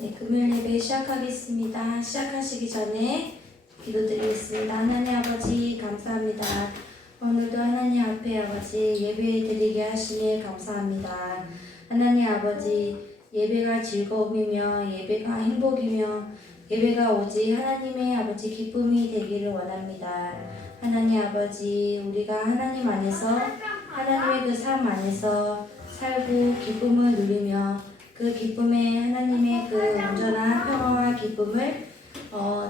네, 금요일 예배 시작하겠습니다. 시작하시기 전에 기도드리겠습니다. 하나님 아버지 감사합니다. 오늘도 하나님 앞에 아버지 예배 드리게 하시니 감사합니다. 하나님 아버지 예배가 즐거움이며 예배가 행복이며 예배가 오직 하나님의 아버지 기쁨이 되기를 원합니다. 하나님 아버지 우리가 하나님 안에서 하나님의 그 삶 안에서 살고 기쁨을 누리며 그 기쁨에 하나님의 그 온전한 평화와 기쁨을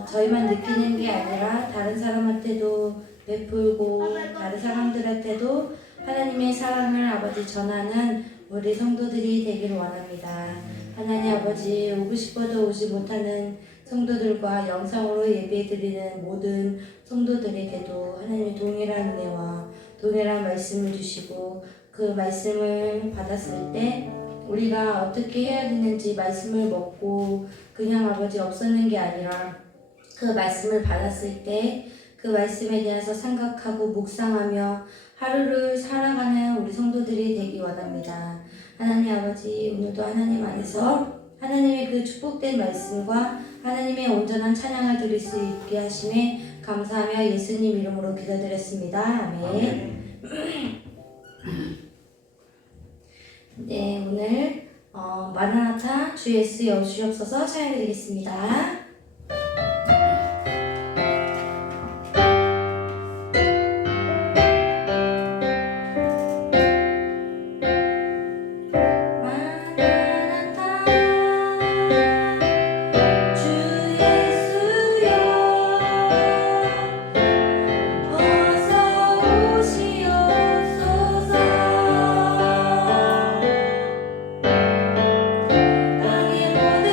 저희만 느끼는 게 아니라 다른 사람한테도 베풀고 다른 사람들한테도 하나님의 사랑을 아버지 전하는 우리 성도들이 되기를 원합니다. 하나님 아버지 오고 싶어도 오지 못하는 성도들과 영상으로 예배드리는 모든 성도들에게도 하나님의 동일한 은혜와 동일한 말씀을 주시고 그 말씀을 받았을 때 우리가 어떻게 해야 되는지 말씀을 먹고 그냥 아버지 없었는 게 아니라 그 말씀을 받았을 때 그 말씀에 대해서 생각하고 묵상하며 하루를 살아가는 우리 성도들이 되기 원합니다. 하나님 아버지 오늘도 하나님 안에서 하나님의 그 축복된 말씀과 하나님의 온전한 찬양을 드릴 수 있게 하심에 감사하며 예수님 이름으로 기도드렸습니다. 아멘. 네, 오늘 마라나타 주 예수 여주시옵소서 찬양드리겠습니다. 땅의 모든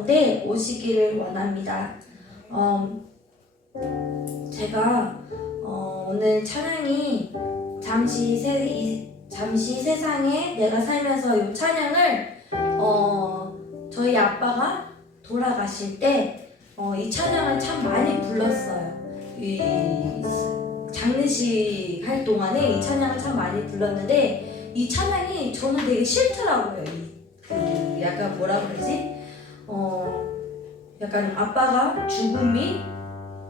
가운데 오시기를 원합니다. 제가 오늘 찬양이 잠시 세상에 내가 살면서 이 찬양을 저희 아빠가 돌아가실 때 이 찬양을 참 많이 불렀어요. 이 장례식 할 동안에 이 찬양을 참 많이 불렀는데 이 찬양이 저는 되게 싫더라고요. 약간 뭐라 그러지? 약간 아빠가 죽음이,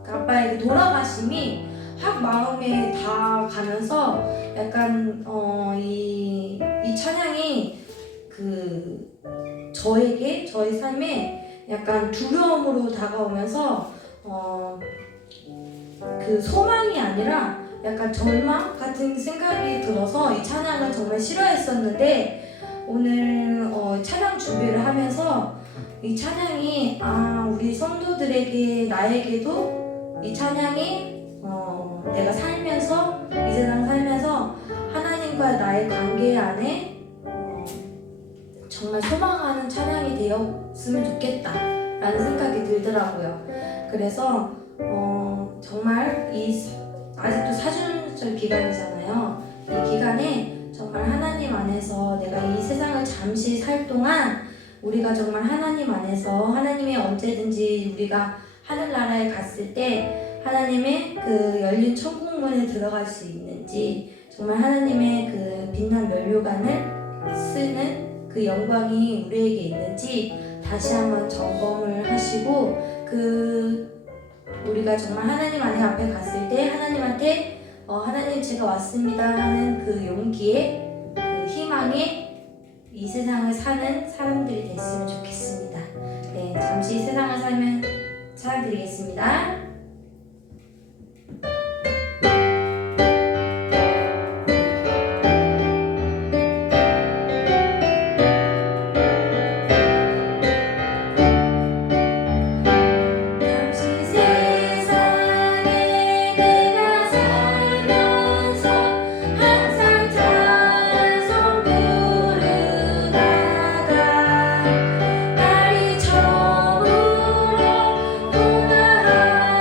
아빠의 돌아가심이 확 마음에 다 가면서 약간 이 찬양이 저에게 저의 삶에 약간 두려움으로 다가오면서 소망이 아니라 약간 절망 같은 생각이 들어서 이 찬양을 정말 싫어했었는데 오늘 찬양 준비를 하면서 이 찬양이 우리 성도들에게 나에게도 이 찬양이 내가 살면서 이 세상 살면서 하나님과 나의 관계 안에 정말 소망하는 찬양이 되었으면 좋겠다라는 생각이 들더라고요. 그래서 정말 아직도 사순절 기간이잖아요. 이 기간에 정말 하나님 안에서 내가 이 세상을 잠시 살 동안 우리가 정말 하나님 안에서 하나님의 언제든지 우리가 하늘나라에 갔을 때 하나님의 그 열린 천국문에 들어갈 수 있는지 정말 하나님의 그 빛난 면류관을 쓰는 그 영광이 우리에게 있는지 다시 한번 점검을 하시고 우리가 정말 하나님 안에 앞에 갔을 때 하나님한테 하나님 제가 왔습니다 하는 그 용기에 그 희망에 이 세상을 사는 사람들이 됐으면 좋겠습니다. 네, 잠시 세상을 살면 찬양드리겠습니다. 날이 저물어 동화하는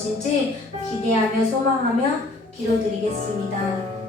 것인지 기대하며 소망하며 기도드리겠습니다.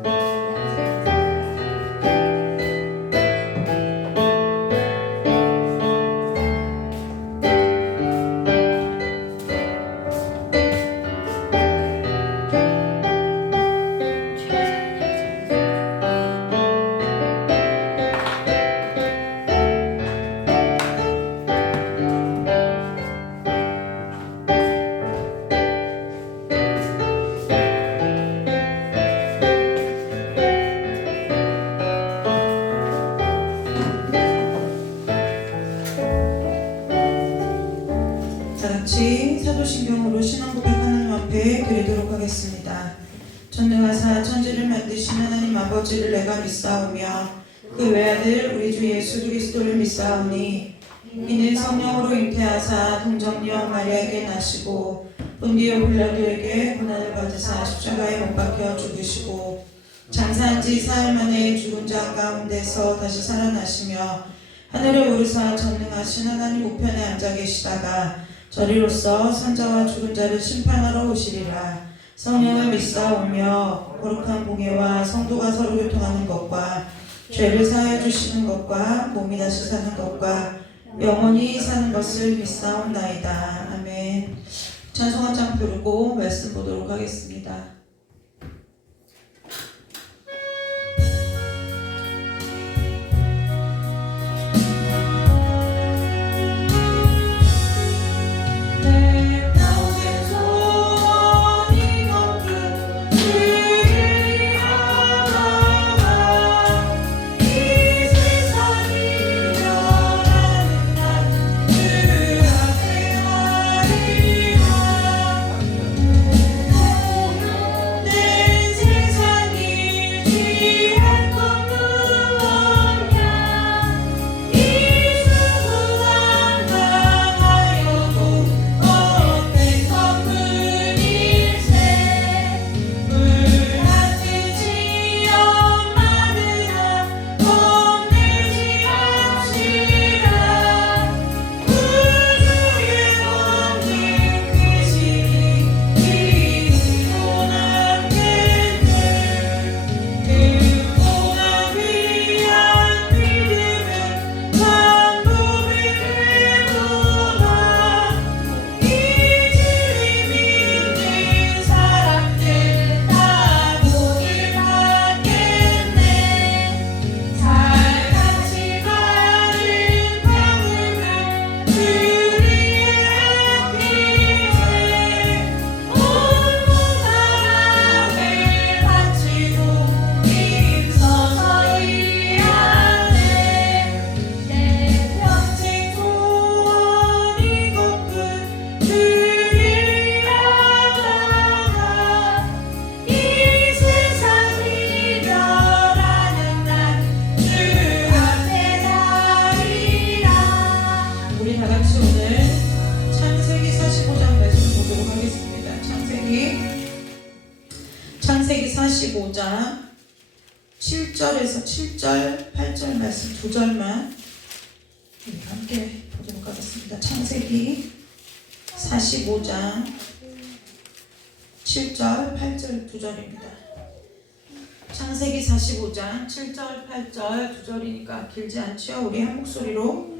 사도신경으로 신앙 고백 하나님 앞에 드리도록 하겠습니다. 전능하사 천지를 만드신 하나님 아버지를 내가 믿사오며 그 외아들 우리 주 예수 그리스도를 믿사오니 이는 성령으로 잉태하사 동정녀 마리아에게 나시고 본디오 빌라도에게 고난을 받으사 십자가에 못 박혀 죽으시고 장사한 지 사흘 만에 죽은 자 가운데서 다시 살아나시며 하늘에 오르사 전능하신 하나님 우편에 앉아 계시다가 저리로서 산자와 죽은 자를 심판하러 오시리라. 성령을 믿사오며 거룩한 공예와 성도가 서로 교통하는 것과 죄를 사하여 주시는 것과 몸이 다시 사는 것과 영원히 사는 것을 믿사옵나이다. 아멘. 찬송 한 장 부르고 말씀 보도록 하겠습니다. 창세기 45장 7절에서 7절, 8절 말씀 두 절만 함께 보도록 하겠습니다. 창세기 45장 7절, 8절 두 절입니다. 창세기 45장 7절, 8절 두 절이니까 길지 않죠? 우리 한 목소리로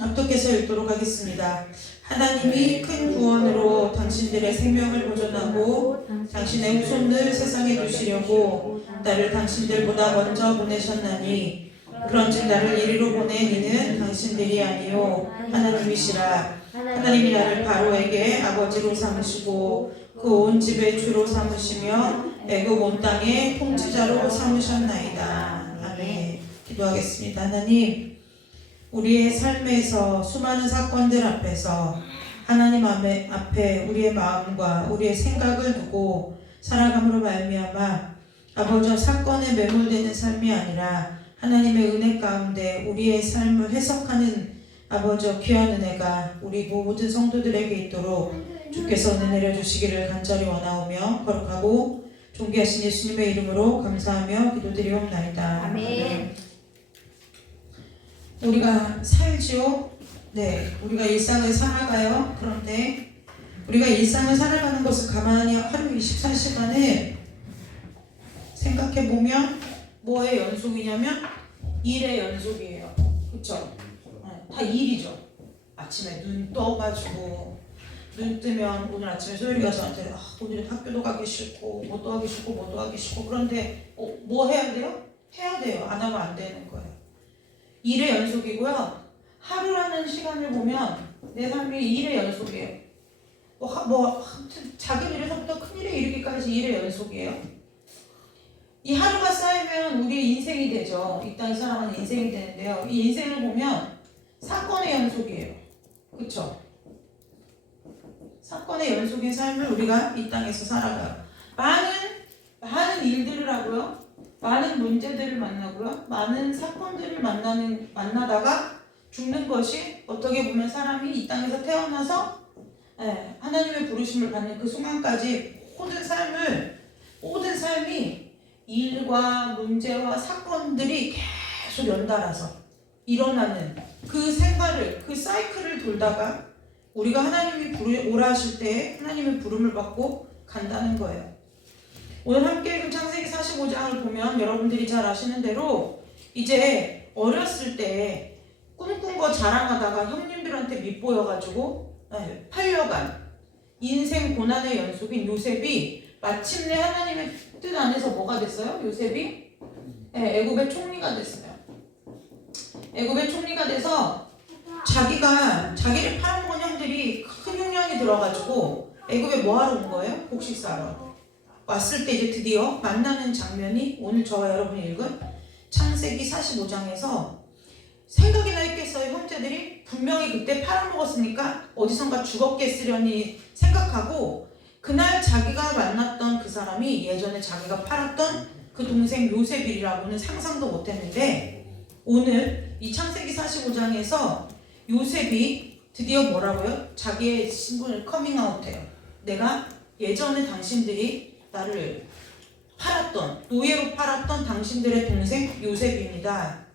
압독해서 읽도록 하겠습니다. 하나님이 큰 구원으로 당신들의 생명을 보존하고 당신의 후손을 세상에 두시려고 나를 당신들보다 먼저 보내셨나니 그런즉 나를 이리로 보낸 이는 당신들이 아니요 하나님이시라. 하나님이 나를 바로에게 아버지로 삼으시고 그 온 집의 주로 삼으시며 애굽 온 땅의 통치자로 삼으셨나이다. 아멘. 기도하겠습니다. 하나님, 우리의 삶에서 수많은 사건들 앞에서 하나님 앞에 우리의 마음과 우리의 생각을 두고 살아감으로 말미암아 아버지 사건에 매몰되는 삶이 아니라 하나님의 은혜 가운데 우리의 삶을 해석하는 아버지 귀한 은혜가 우리 모든 성도들에게 있도록 주께서 은혜 내려주시기를 간절히 원하오며 거룩하고 존귀하신 예수님의 이름으로 감사하며 기도드리옵나이다. 아멘. 우리가 살지요. 네, 우리가 일상을 살아가요. 그런데 우리가 일상을 살아가는 것을 가만히 하루 24시간을 생각해보면 뭐의 연속이냐면 일의 연속이에요. 그쵸? 다 일이죠. 아침에 눈 떠가지고 눈 뜨면 오늘 아침에 소율이가 저한테 오늘은 학교도 가기 싫고 뭐도 하기 싫고 뭐도 하기 싫고 그런데 뭐 해야 돼요? 해야 돼요. 안 하면 안 되는 거예요. 일의 연속이고요. 하루라는 시간을 보면 내 삶이 일의 연속이에요. 작은 일에서부터 큰 일에 이르기까지 일의 연속이에요. 이 하루가 쌓이면 우리의 인생이 되죠. 이 땅에 살아가는 인생이 되는데요. 이 인생을 보면 사건의 연속이에요. 그쵸? 사건의 연속인 삶을 우리가 이 땅에서 살아가요. 많은 일들을 하고요. 많은 문제들을 만나고요. 많은 사건들을 만나다가 죽는 것이 어떻게 보면 사람이 이 땅에서 태어나서 하나님의 부르심을 받는 그 순간까지 모든 삶이 일과 문제와 사건들이 계속 연달아서 일어나는 그 생활을, 그 사이클을 돌다가 우리가 하나님이 오라 하실 때 하나님의 부름을 받고 간다는 거예요. 오늘 함께 읽은 창세기 45장을 보면 여러분들이 잘 아시는 대로 이제 어렸을 때 꿈꾼 거 자랑하다가 형님들한테 밑보여가지고 팔려간 인생 고난의 연속인 요셉이 마침내 하나님의 뜻 안에서 뭐가 됐어요? 요셉이 애굽의 총리가 됐어요. 애굽의 총리가 돼서 자기를 팔아먹은 형들이 큰 흉년이 들어가지고 애굽에 뭐하러 온 거예요? 곡식 사러 왔을 때 이제 드디어 만나는 장면이 오늘 저와 여러분이 읽은 창세기 45장에서 생각이나 했겠어요. 형제들이 분명히 그때 팔아먹었으니까 어디선가 죽었겠으려니 생각하고 그날 자기가 만났던 그 사람이 예전에 자기가 팔았던 그 동생 요셉이라고는 상상도 못했는데 오늘 이 창세기 45장에서 요셉이 드디어 뭐라고요? 자기의 신분을 커밍아웃해요. 내가 예전에 당신들이 나를 노예로 팔았던 당신들의 동생 요셉입니다.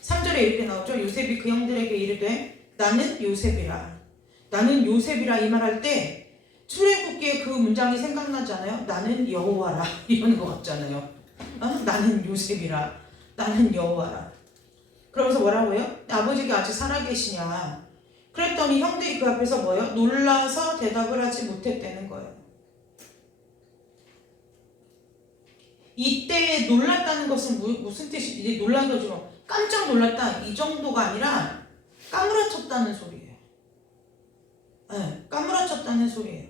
3절에 이렇게 나오죠. 요셉이 그 형들에게 이르되 나는 요셉이라 이 말할 때 출애굽기에 그 문장이 생각나잖아요. 나는 여호와라 이런 거 같잖아요. 나는 요셉이라 나는 여호와라. 그러면서 뭐라고요? 아버지가 아직 살아계시냐. 그랬더니 형들이 그 앞에서 뭐예요? 놀라서 대답을 하지 못했다는 거예요. 이때 놀랐다는 것은 무슨 뜻이지? 놀란 거죠. 깜짝 놀랐다 이 정도가 아니라 까무라쳤다는 소리예요. 까무라쳤다는 소리예요.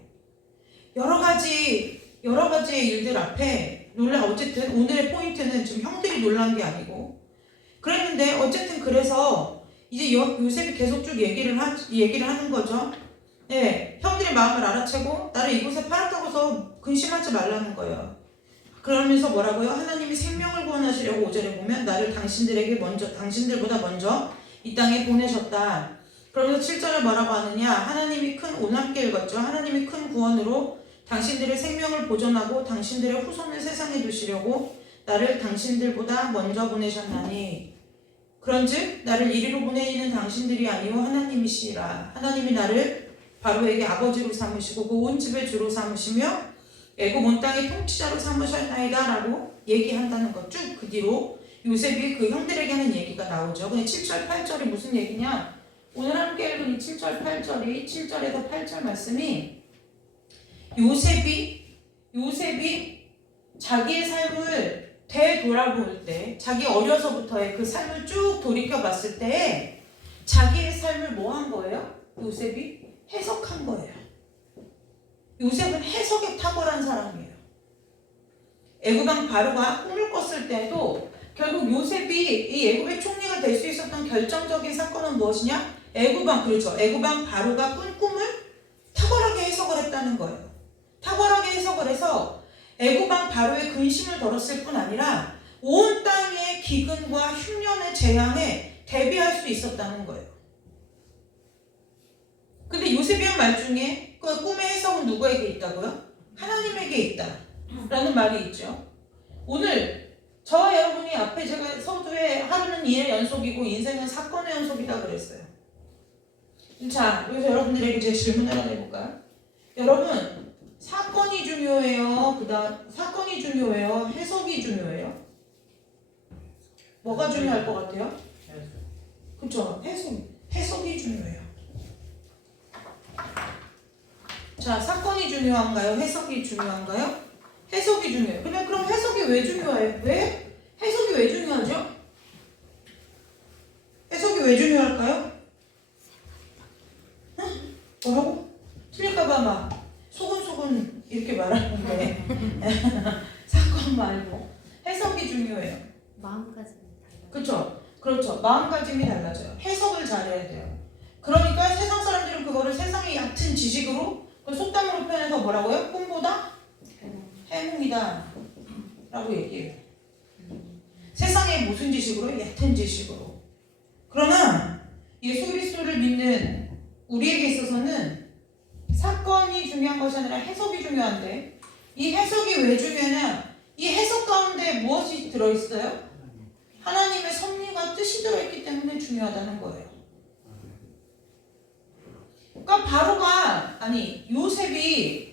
여러 가지의 일들 앞에 어쨌든 오늘의 포인트는 지금 형들이 놀란 게 아니고 그랬는데 어쨌든 그래서 이제 요셉이 계속 쭉 얘기를 하는 거죠. 형들의 마음을 알아채고 나를 이곳에 팔았다고서 근심하지 말라는 거예요. 그러면서 뭐라고요? 하나님이 생명을 구원하시려고 5절에 보면 나를 당신들보다 먼저 이 땅에 보내셨다. 그러면서 7절에 뭐라고 하느냐? 오늘 함께 읽었죠. 하나님이 큰 구원으로 당신들의 생명을 보존하고 당신들의 후손을 세상에 두시려고 나를 당신들보다 먼저 보내셨나니 그런즉 나를 이리로 보내는 당신들이 아니오 하나님이시라. 하나님이 나를 바로에게 아버지로 삼으시고 그 온 집의 주로 삼으시며 애굽 온 땅의 통치자로 삼으셨나이다 라고 얘기한다는 것. 쭉 그 뒤로 요셉이 그 형들에게 하는 얘기가 나오죠. 근데 7절 8절이 무슨 얘기냐? 오늘 함께 읽은 이 7절 8절이 7절에서 8절 말씀이 요셉이 자기의 삶을 되돌아볼 때 자기 어려서부터의 그 삶을 쭉 돌이켜 봤을 때 자기의 삶을 뭐 한 거예요? 요셉이 해석한 거예요. 요셉은 해석에 탁월한 사람이에요. 애굽왕 바로가 꿈을 꿨을 때도 결국 요셉이 이 애굽의 총리가 될 수 있었던 결정적인 사건은 무엇이냐? 애굽왕 바로가 꾼 꿈을 탁월하게 해석을 했다는 거예요. 탁월하게 해석을 해서 애굽왕 바로의 근심을 덜었을 뿐 아니라 온 땅의 기근과 흉년의 재앙에 대비할 수 있었다는 거예요. 근데 요셉이 한 말 중에 그 꿈의 해석은 누구에게 있다고요? 하나님에게 있다 라는 말이 있죠. 오늘 저와 여러분이 앞에 제가 서두에 하루는 일의 연속이고 인생은 사건의 연속이다 그랬어요. 자, 여기서 여러분들에게 제 질문을 하나 해볼까요? 여러분 사건이 중요해요? 그다음 사건이 중요해요? 해석이 중요해요? 뭐가 중요할 것 같아요? 그쵸? 해석이 중요해요. 자, 사건이 중요한가요? 해석이 중요한가요? 해석이 중요해요. 근데 그럼 해석이 왜 중요해요? 왜? 해석이 왜 중요하죠? 해석이 왜 중요할까요? 뭐라고? 틀릴까봐 막 소곤소곤 이렇게 말하는데 사건 말고 해석이 중요해요. 마음까지 달라요. 그렇죠? 그렇죠. 마음가짐이 달라져요. 해석을 잘해야 돼요. 그러니까 세상 사람들은 그거를 세상의 얕은 지식으로 그 속담으로 표현해서 뭐라고요? 꿈보다 해몽이다 라고 얘기해요. 세상의 무슨 지식으로? 얕은 지식으로. 그러나 예수 그리스도를 믿는 우리에게 있어서는 사건이 중요한 것이 아니라 해석이 중요한데, 이 해석이 왜 중요하냐? 이 해석 가운데 무엇이 들어있어요? 하나님의 섭리와 뜻이 들어있기 때문에 중요하다는 거예요. 그러니까 요셉이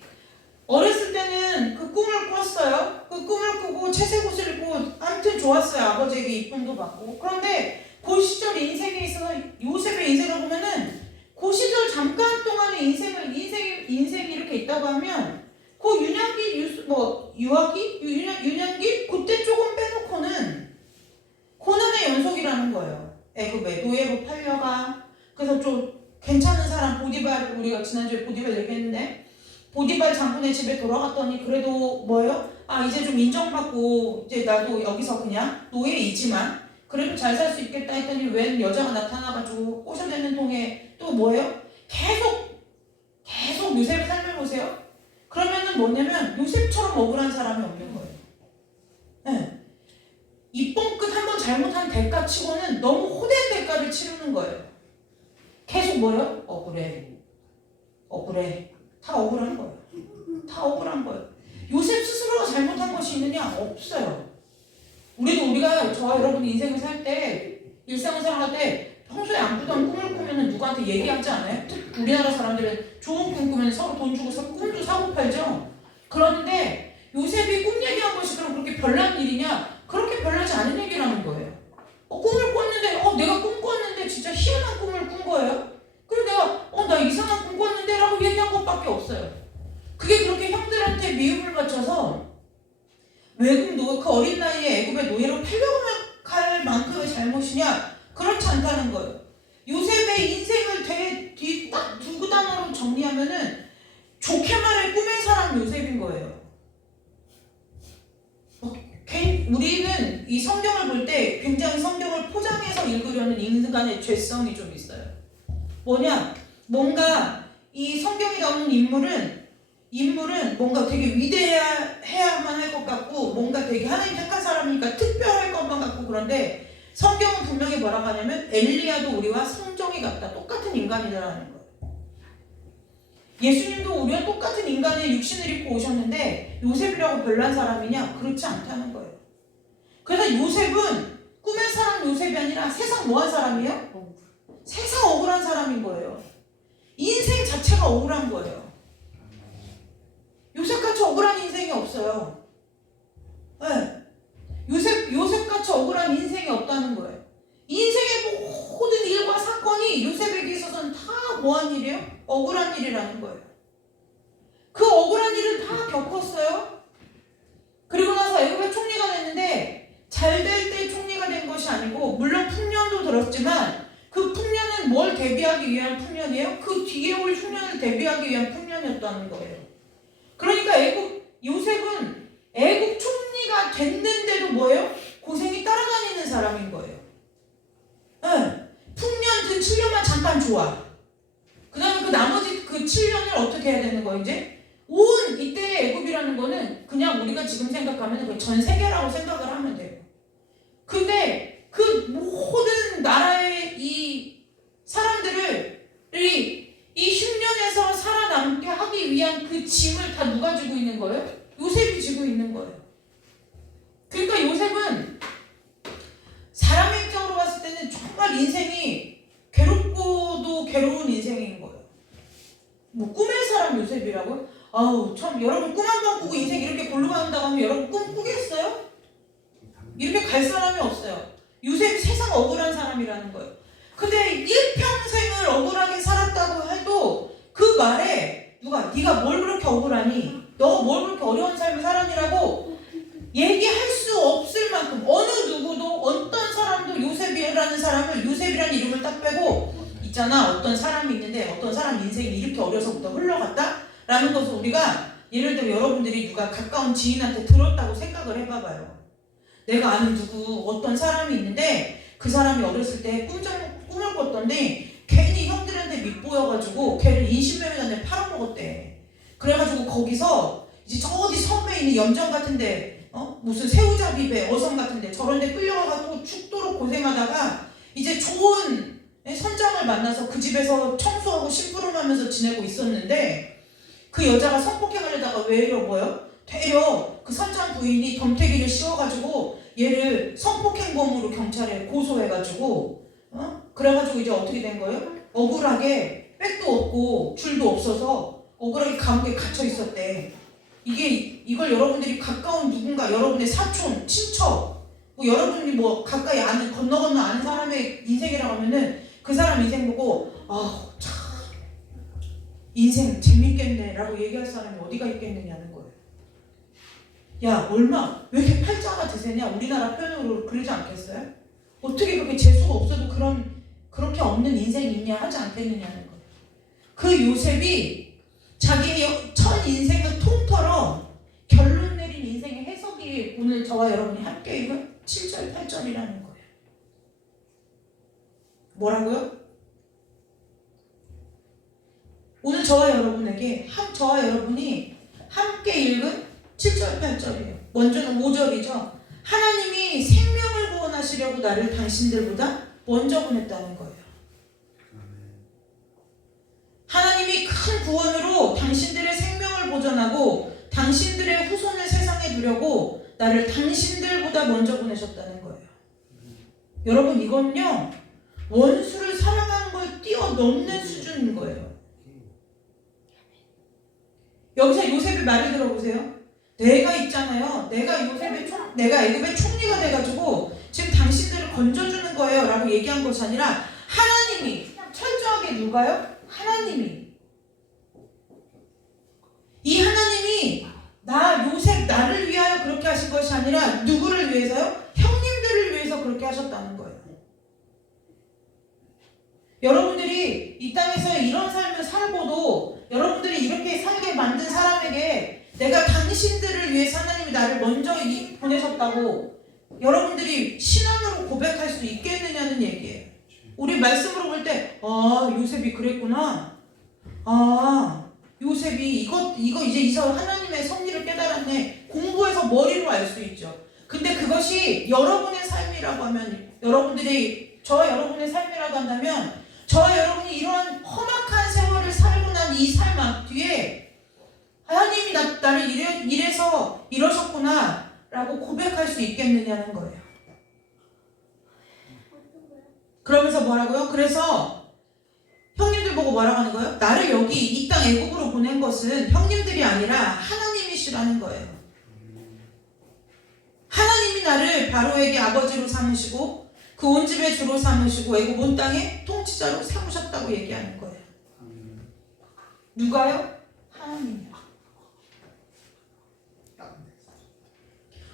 어렸을 때는 그 꿈을 꿨어요. 그 꿈을 꾸고 채색 옷을 입고 아무튼 좋았어요. 아버지에게 이쁨도 받고. 그런데 그 시절 인생에 있어서 요셉의 인생을 보면은 그 시절 잠깐 동안의 인생이 이렇게 있다고 하면 그 유년기 그때 조금 빼놓고는 고난의 연속이라는 거예요. 애굽에 노예로 팔려가. 그래서 좀 괜찮은 사람 보디발, 우리가 지난주에 보디발 얘기했는데 보디발 장군의 집에 돌아갔더니 그래도 뭐예요? 아 이제 좀 인정받고 이제 나도 여기서 그냥 노예이지만 그래도 잘 살 수 있겠다 했더니 웬 여자가 나타나가지고 꼬셔대는 통에 또 뭐예요? 계속 요셉의 삶을 보세요. 그러면은 뭐냐면 요셉처럼 억울한 사람이 없는 거예요. 네. 이뽕 끝 한 번 잘못한 대가 치고는 너무 호된 대가를 치르는 거예요. 계속 뭐예요? 억울해. 다 억울한 거예요. 다 억울한 거예요. 요셉 스스로가 잘못한 것이 있느냐? 없어요. 우리가 저와 여러분이 인생을 살 때, 일상을 살아갈 때 평소에 안 꾸던 꿈을 꾸면 누구한테 얘기하지 않아요? 우리나라 사람들은 좋은 꿈 꾸면 서로 돈 주고 꿈도 사고 팔죠. 그런데 요셉이 꿈 얘기한 것이 그럼 그렇게 별난 일이냐? 그렇게 별나지 않은 얘기라는 거예요. 꿈을 꿨는데 내가 꿈 꿨는데 진짜 희한한 꿈을 꾼 거예요. 그래서 내가 나 이상한 꿈 꿨는데 라고 얘기한 것밖에 없어요. 그게 그렇게 형들한테 미움을 받쳐서 그 어린 나이에 애굽의 노예로 팔려갈 만큼의 잘못이냐? 그렇지 않다는 거예요. 요셉의 인생을 딱 두 단어로 정리하면은 좋게 말해 꿈의 사람 요셉인 거예요. 우리는 이 성경을 볼 때 굉장히 성경을 포장해서 읽으려는 인간의 죄성이 좀 있어요. 뭐냐? 뭔가 이 성경에 나오는 인물은 뭔가 되게 위대해야만 할 것 같고 뭔가 되게 하나님 택한 사람이니까 특별할 것만 같고 그런데 성경은 분명히 뭐라고 하냐면 엘리야도 우리와 성정이 같다. 똑같은 인간이라는 거예요. 예수님도 우리와 똑같은 인간의 육신을 입고 오셨는데 요셉이라고 별난 사람이냐? 그렇지 않다는 거예요. 그래서 요셉은 꿈의 사람 요셉이 아니라 세상 뭐한 사람이에요? 세상 억울한 사람인 거예요. 인생 자체가 억울한 거예요. 요셉같이 억울한 인생이 없어요. 네. 요셉같이 억울한 인생이 없다는 거예요. 인생의 모든 일과 사건이 요셉에게 있어서는 다 뭐한 일이에요? 억울한 일이라는 거예요. 그 억울한 일을 다 겪었어요. 그리고 나서 애굽의 총리가 됐는데 잘 될 때 총리가 된 것이 아니고 물론 풍년도 들었지만 그 풍년은 뭘 대비하기 위한 풍년이에요? 그 뒤에 올 흉년을 대비하기 위한 풍년이었다는 거예요. 그러니까 요셉은 애굽 총리가 됐는데도 뭐예요? 고생이 따라다니는 사람인 거예요. 네. 풍년 그 7년만 잠깐 좋아. 그 다음에 그 나머지 그 7년을 어떻게 해야 되는 거예요? 이제 이때의 애굽이라는 거는 그냥 우리가 지금 생각하면 전 세계라고 생각을 하면 돼요. 근데 그 모든 나라의 이 사람들을 이 흉년에서 살아남게 하기 위한 그 짐을 다 누가 지고 있는 거예요? 요셉이 지고 있는 거예요. 그러니까 요셉은 사람의 입장으로 봤을 때는 정말 인생이 괴롭고도 괴로운 인생인 거예요. 꿈의 사람 요셉이라고요? 아우 참, 여러분 꿈 한 번 꾸고 인생 이렇게 골로 간다고 하면 여러분 꿈 꾸겠어요? 이렇게 갈 사람이 없어요. 요셉이 세상 억울한 사람이라는 거예요. 근데 일평생을 억울하게 살았다고 해도 그 말에 누가 네가 뭘 그렇게 억울하니? 너가 뭘 그렇게 어려운 삶을 살았니라고 얘기할 수 없을 만큼 어느 누구도 어떤 사람도 요셉이라는 사람을 요셉이라는 이름을 딱 빼고 있잖아. 어떤 사람이 있는데 어떤 사람 인생이 이렇게 어려서부터 흘러갔다? 라는 것을 우리가 예를 들어 여러분들이 누가 가까운 지인한테 들었다고 생각을 해봐봐요. 내가 아는 누구 어떤 사람이 있는데 그 사람이 어렸을 때 꿈을 꿨던데 괜히 형들한테 밉보여가지고 걔를 인신매매단에 팔아먹었대. 그래가지고 거기서 이제 저 어디 섬에 있는 염정 같은데 무슨 새우잡이배 어선 같은데 저런데 끌려가가지고 죽도록 고생하다가 이제 좋은 선장을 만나서 그 집에서 청소하고 심부름하면서 지내고 있었는데 그 여자가 성폭행하려다가 왜 이러고요? 되려 그 선장 부인이 덤태기를 씌워가지고 얘를 성폭행범으로 경찰에 고소해가지고 그래가지고 이제 어떻게 된 거예요? 억울하게 백도 없고 줄도 없어서 억울하게 감옥에 갇혀 있었대. 이걸 여러분들이 가까운 누군가 여러분의 사촌, 친척 뭐 여러분이 뭐 가까이 아는 건너 아는 사람의 인생이라고 하면은 그 사람 인생 보고 참 인생 재밌겠네 라고 얘기할 사람이 어디가 있겠느냐는 거예요. 야 얼마 왜 이렇게 팔자가 드세냐 우리나라 표현으로 그러지 않겠어요? 어떻게 그렇게 재수가 없어도 그렇게 없는 인생이 있냐 하지 않겠느냐는 거예요. 그 요셉이 자기의 첫 인생을 통틀어 결론 내린 인생의 해석이 오늘 저와 여러분이 함께 읽은 7절 8절이라는 거예요. 뭐라고요? 오늘 저와 여러분이 함께 읽은 7절 8절이에요. 먼저는 5절이죠. 하나님이 생명을 구원하시려고 나를 당신들보다 먼저 보냈다는 거예요. 하나님이 큰 구원으로 당신들의 생명을 보존하고 당신들의 후손을 세상에 두려고 나를 당신들보다 먼저 보내셨다는 거예요. 여러분 이건요 원수를 사랑하는 걸 뛰어넘는 수준인 거예요. 여기서 요셉의 말을 들어보세요. 내가 있잖아요. 내가 애굽의 총리가 돼가지고 지금 당신들을 건져주는 거예요 라고 얘기한 것이 아니라 하나님이 철저하게 누가요? 하나님이 이 하나님이 요셉 나를 위하여 그렇게 하신 것이 아니라 누구를 위해서요? 형님들을 위해서 그렇게 하셨다는 거예요. 여러분들이 이 땅에서 이런 삶을 살고도 여러분들이 이렇게 살게 만든 사람에게 내가 당신들을 위해서 하나님이 나를 먼저 보내셨다고 여러분들이 신앙으로 고백할 수 있겠느냐는 얘기예요. 우리 말씀으로 볼 때 요셉이 그랬구나. 요셉이 이거 이제 이서 하나님의 섭리를 깨달았네. 공부해서 머리로 알 수 있죠. 근데 그것이 여러분의 삶이라고 하면 저와 여러분의 삶이라고 한다면 저와 여러분이 이러한 험악한 세월을 살고 난 이 삶 뒤에 하나님이 나를 이래서 이러셨구나 라고 고백할 수 있겠느냐는 거예요. 그러면서 뭐라고요? 그래서 형님들 보고 뭐라고 하는 거예요? 나를 여기 이 땅 애굽으로 보낸 것은 형님들이 아니라 하나님이시라는 거예요. 하나님이 나를 바로에게 아버지로 삼으시고 그 온 집의 주로 삼으시고 애굽 온 땅의 통치자로 삼으셨다고 얘기하는 거예요. 누가요? 하나님이요.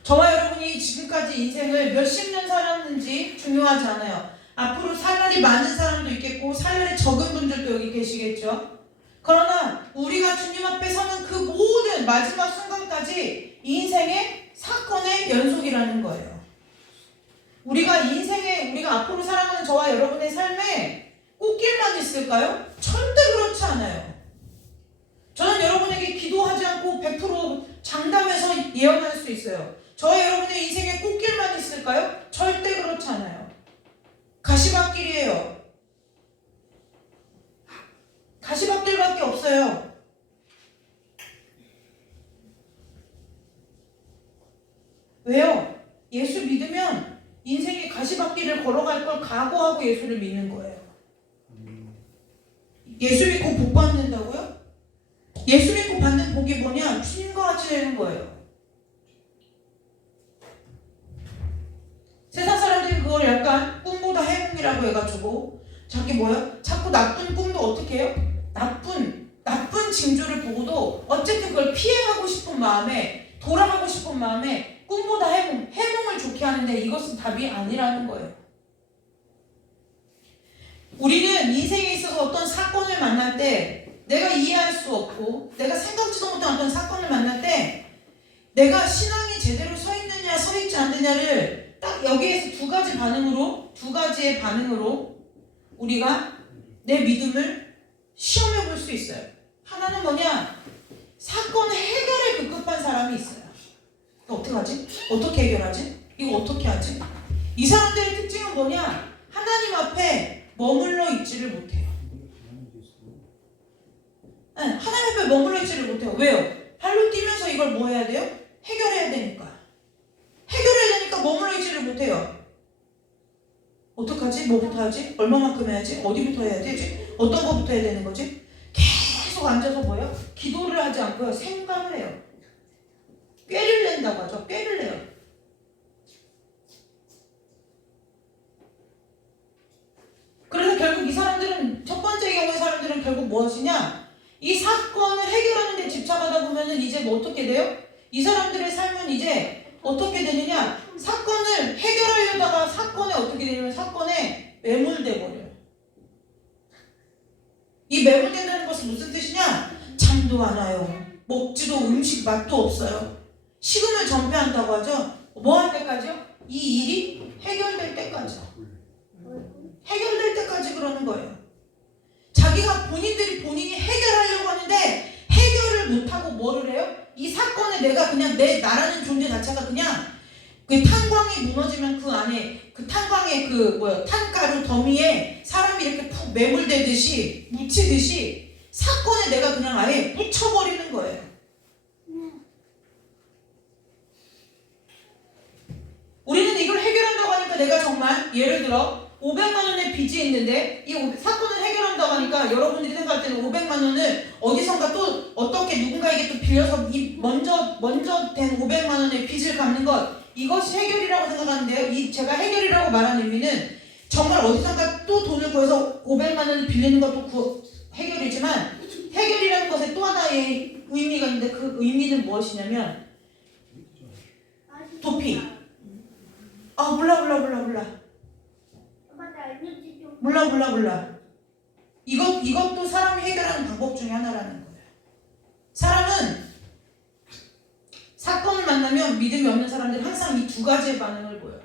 저와 여러분이 지금까지 인생을 몇십 년 살았는지 중요하지 않아요. 앞으로 살 날이 많은 사람도 있겠고 살 날이 적은 분들도 여기 계시겠죠. 그러나 우리가 주님 앞에 서는 그 모든 마지막 순간까지 인생의 사건의 연속이라는 거예요. 우리가 앞으로 살아가는 저와 여러분의 삶에 꽃길만 있을까요? 절대 그렇지 않아요. 저는 여러분에게 기도하지 않고 100% 장담해서 예언할 수 있어요. 저와 여러분의 인생에 꽃길만 있을까요? 절대 그렇지 않아요. 가시밭길이에요. 가시밭길밖에 없어요. 왜요? 예수 믿으면 인생의 가시밭길을 걸어갈 걸 각오하고 예수를 믿는 거예요. 예수 믿고 복 받는다고요? 예수 믿고 받는 복이 뭐냐? 주님과 같이 되는 거예요. 세상 사람들이 그걸 약간 꿈보다 행운이라고 해가지고 자기 뭐야? 자꾸 나쁜 꿈도 어떻게 해요? 나쁜 징조를 보고도 어쨌든 그걸 피해가고 싶은 마음에, 돌아가고 싶은 마음에 꿈보다 해몽을 좋게 하는데 이것은 답이 아니라는 거예요. 우리는 인생에 있어서 어떤 사건을 만날 때 내가 이해할 수 없고 내가 생각지도 못한 어떤 사건을 만날 때 내가 신앙이 제대로 서 있느냐 서 있지 않느냐를 딱 여기에서 두 가지의 반응으로 우리가 내 믿음을 시험해 볼 수 있어요. 하나는 뭐냐? 사건을 해결에 급급한 사람이 있어요. 어떡하지? 어떻게 해결하지? 이거 어떻게 하지? 이 사람들의 특징은 뭐냐? 하나님 앞에 머물러 있지를 못해요. 네, 하나님 앞에 머물러 있지를 못해요. 왜요? 발로 뛰면서 이걸 뭐 해야 돼요? 해결해야 되니까. 해결해야 되니까 머물러 있지를 못해요. 어떡하지? 뭐부터 하지? 얼마만큼 해야지? 어디부터 해야 되지? 어떤 거부터 해야 되는 거지? 계속 앉아서 뭐예요? 기도를 하지 않고요. 생각을 해요. 꾀를 낸다고 하죠. 꾀를 내요. 그래서 결국 이 사람들은, 첫 번째 경우의 사람들은 결국 무엇이냐? 이 사건을 해결하는 데 집착하다 보면은 이제 뭐 어떻게 돼요? 이 사람들의 삶은 이제 어떻게 되느냐? 사건을 해결하려다가 사건에 어떻게 되냐면 사건에 매몰돼 버려요. 이 매몰된다는 것은 무슨 뜻이냐? 잠도 안 와요. 먹지도 음식 맛도 없어요. 식음을 전폐한다고 하죠. 뭐 할 때까지요? 이 일이 해결될 때까지요. 해결될 때까지 그러는 거예요. 자기가 본인이 해결하려고 하는데 해결을 못하고 뭐를 해요? 이 사건에 내가 그냥 나라는 존재 자체가 그냥 그 탄광이 무너지면 그 안에 그 탄광의 탄가루 더미에 사람이 이렇게 푹 매몰되듯이 묻히듯이 사건에 내가 그냥 아예 묻혀버리는 거예요. 우리는 이걸 해결한다고 하니까 내가 정말 예를 들어 500만 원의 빚이 있는데 이 사건을 해결한다고 하니까 여러분들이 생각할 때는 500만 원을 어디선가 또 어떻게 누군가에게 또 빌려서 이 먼저 된 500만 원의 빚을 갚는 것, 이것이 해결이라고 생각하는데요. 제가 해결이라고 말하는 의미는 정말 어디선가 또 돈을 구해서 500만 원을 빌리는 것도 해결이지만 해결이라는 것에 또 하나의 의미가 있는데 그 의미는 무엇이냐면 도피. 몰라. 이것도 사람이 해결하는 방법 중에 하나라는 거예요. 사람은 사건을 만나면 믿음이 없는 사람들은 항상 이 두 가지의 반응을 보여요.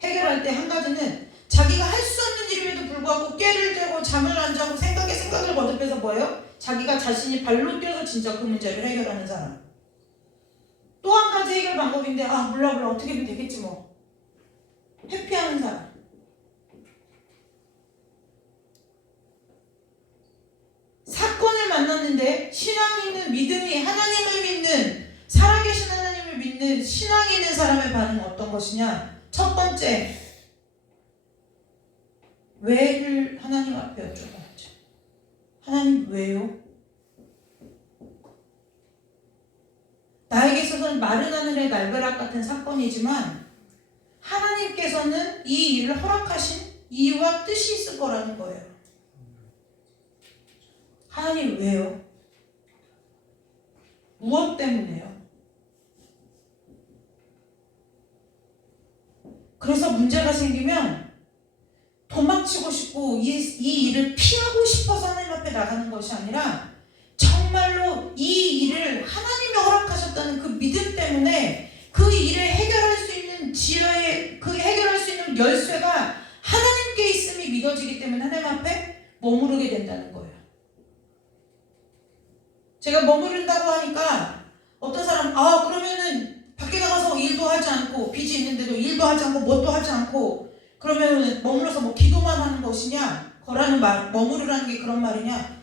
해결할 때 한 가지는 자기가 할 수 없는 일임에도 불구하고 꾀를 대고 잠을 안 자고 생각을 거듭해서 뭐예요? 자기가 자신이 발로 뛰어서 진짜 그 문제를 해결하는 사람. 또 한 가지 해결 방법인데 몰라 어떻게든 되겠지 뭐. 회피하는 사람. 사건을 만났는데 신앙이 있는, 믿음이 하나님을 믿는, 살아계신 하나님을 믿는 신앙이 있는 사람의 반응은 어떤 것이냐? 첫 번째, 왜를 하나님 앞에 여쭤봐야죠. 하나님 왜요? 나에게 있어서는 마른 하늘의 날벼락 같은 사건이지만 하나님께서는 이 일을 허락하신 이유와 뜻이 있을 거라는 거예요. 하나님 왜요? 무엇 때문에요? 그래서 문제가 생기면 도망치고 싶고 이 일을 피하고 싶어서 하나님 앞에 나가는 것이 아니라 정말로 이 일을 하나님이 허락하셨다는 그 믿음 때문에 그 일을 해결할 수 있는 해결할 수 있는 열쇠가 하나님께 있음이 믿어지기 때문에 하나님 앞에 머무르게 된다는 거예요. 제가 머무른다고 하니까 어떤 사람 그러면은 밖에 나가서 일도 하지 않고 빚이 있는데도 일도 하지 않고 뭣도 하지 않고 그러면은 머물러서 뭐 기도만 하는 것이냐? 거라는 말, 머무르라는 게 그런 말이냐?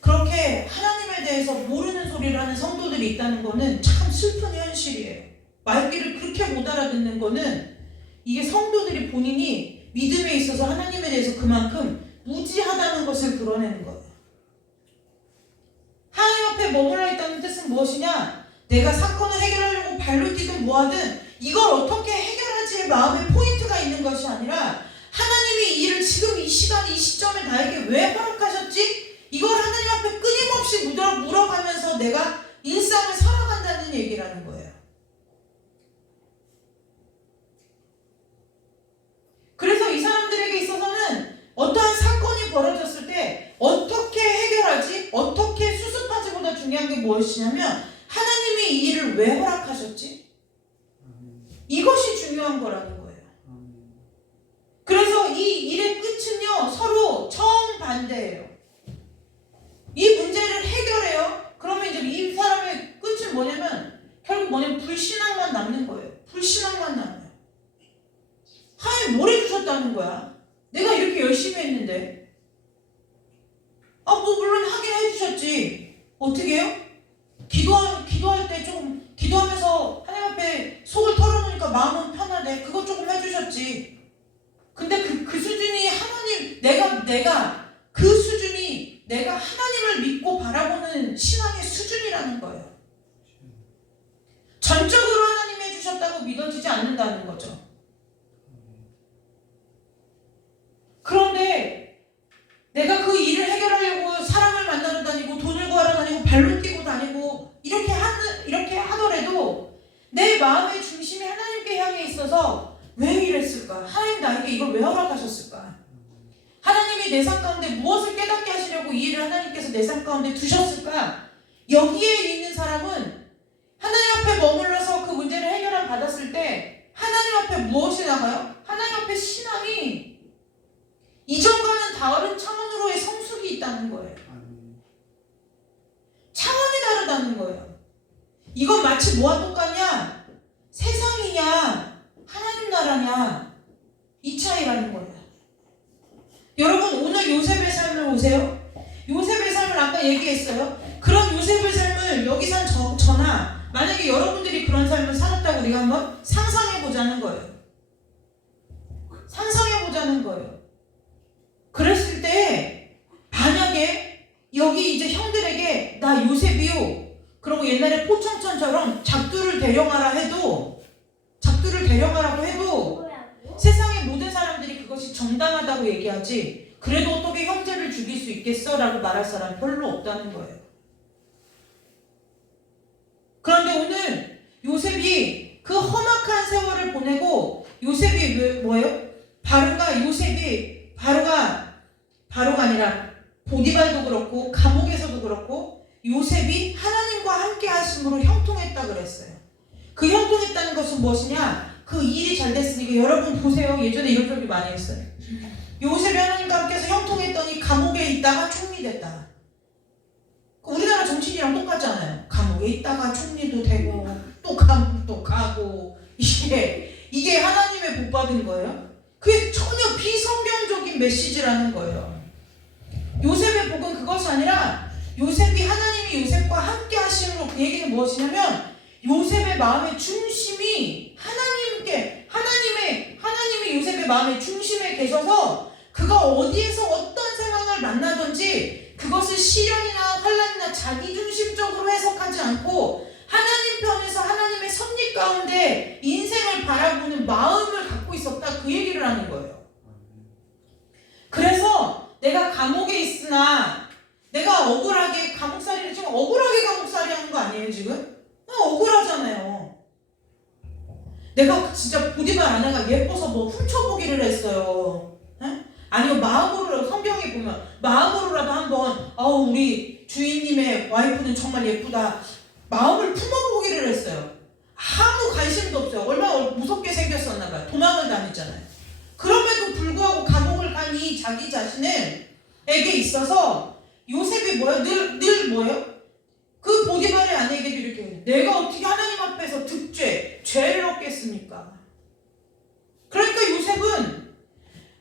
그렇게 하나님에 대해서 모르는 소리를 하는 성도들이 있다는 거는 참 슬픈 현실이에요. 말귀를 그렇게 못 알아듣는 거는 이게 성도들이 본인이 믿음에 있어서 하나님에 대해서 그만큼 무지하다는 것을 드러내는 거예요. 하나님 앞에 머물러 있다는 뜻은 무엇이냐? 내가 사건을 해결하려고 발로 뛰든 뭐하든 이걸 어떻게 해결하지의 마음의 포인트가 있는 것이 아니라 하나님이 이 일을 지금 이 시간 이 시점에 나에게 왜 허락하셨지? 이걸 하나님 앞에 끊임없이 물어가면서 내가 일상을 살아간다는 얘기라는 거예요. 그래서 이 사람들에게 있어서는 어떠한 사건이 벌어졌을 때 어떻게 해결하지? 어떻게 수습하지보다 중요한 게 무엇이냐면 하나님이 이 일을 왜 허락하셨지? 이것이 중요한 거라는 거예요. 그래서 이 일의 끝은요 서로 정반대예요. 이 문제를 해결해요. 그러면 이제 이 사람의 끝은 뭐냐면 결국 뭐냐면 불신앙만 남는 거예요. 불신앙만 남아요. 하나님 뭘 해주셨다는 거야? 내가 이렇게 열심히 했는데 뭐 물론 하긴 해주셨지. 어떻게 해요? 기도할 때 조금 기도하면서 하나님 앞에 속을 털어놓으니까 마음은 편하대. 그것 조금 해주셨지. 근데 그 수준이 하나님 내가 그 수준이 내가 하나님을 믿고 바라보는 신앙의 수준이라는 거예요. 전적으로 하나님이 해주셨다고 믿어지지 않는다는 거죠. 그런데 내가 그 일을 해결하려고 사람을 만나러 다니고 돈을 구하러 다니고 발로 뛰고 다니고 이렇게 하더라도 내 마음의 중심이 하나님께 향해 있어서 왜 이랬을까? 하나님 나에게 이걸 왜 허락하셨을까? 하나님이 내 삶 가운데 무엇을 깨닫게 하시려고 이 일을 하나님께서 내 삶 가운데 두셨을까? 여기에 있는 사람은 하나님 앞에 머물러서 그 문제를 해결을 받았을 때 하나님 앞에 무엇이 나가요? 하나님 앞에 신앙이 이전과는 다른 차원으로의 성숙이 있다는 거예요. 차원이 다르다는 거예요. 이건 마치 뭐와 똑같냐? 세상이냐 하나님 나라냐 이 차이라는 거예요. 여러분 오늘 요셉의 삶을 보세요. 요셉의 삶을 아까 얘기했어요. 그런 요셉의 삶을 여기 산 저나 만약에 여러분들이 그런 삶을 살았다고 우리가 한번 상상해보자는 거예요. 상상해보자는 거예요. 그랬을 때 만약에 여기 이제 형들에게 나 요셉이요. 그리고 옛날에 포청천처럼 작두를 대령하라고 해도 세상의 모든 사람들이 그것이 정당하다고 얘기하지 그래도 어떻게 형제를 죽일 수 있겠어? 라고 말할 사람 별로 없다는 거예요. 그런데 오늘 요셉이 그 험악한 세월을 보내고 요셉이 뭐예요? 바로가 아니라 보디발도 그렇고 감옥에서도 그렇고 요셉이 하나님과 함께 하심으로 형통했다 그랬어요. 그 형통했다는 것은 무엇이냐? 그 일이 잘 됐으니까 여러분 보세요. 예전에 이런 소리 많이 했어요. 요셉이 하나님과 함께해서 형통했더니 감옥에 있다가 총리 됐다. 우리나라 정치인이랑 똑같잖아요. 감옥에 있다가 총리도 되고 또 감옥도 가고 이게 하나님의 복 받은 거예요? 그게 전혀 비성경적인 메시지라는 거예요. 요셉의 복은 그것이 아니라 요셉이 하나님이 요셉과 함께 하심으로 그 얘기는 무엇이냐면 요셉의 마음의 중심이 하나님이 요셉의 마음의 중심에 계셔서 그가 어디에서 어떤 상황을 만나든지 그것을 시련이나 환난이나 자기중심적으로 해석하지 않고 하나님 편에서 하나님의 섭리 가운데 인생을 바라보는 마음을 갖고 있었다 그 얘기를 하는 거예요. 그래서 내가 감옥에 있으나 내가 억울하게 감옥살이를 지금 억울하게 감옥살이 하는 거 아니에요 지금? 억울하잖아요. 내가 진짜 보디발 아내가 예뻐서 뭐 훔쳐보기를 했어요. 아니면 마음으로 성경에 보면 마음으로라도 한번 우리 주인님의 와이프는 정말 예쁘다 마음을 품어보기를 했어요. 아무 관심도 없어요. 얼마나 무섭게 생겼었나 봐요. 도망을 다녔잖아요. 그럼에도 불구하고 감옥을 간 이 자기 자신에게 있어서 요셉이 뭐예요? 늘 뭐예요? 그 보디발의 아내에게도 이렇게 해요. 내가 어떻게 하나님 앞에서 죄를 얻겠습니까? 그러니까 요셉은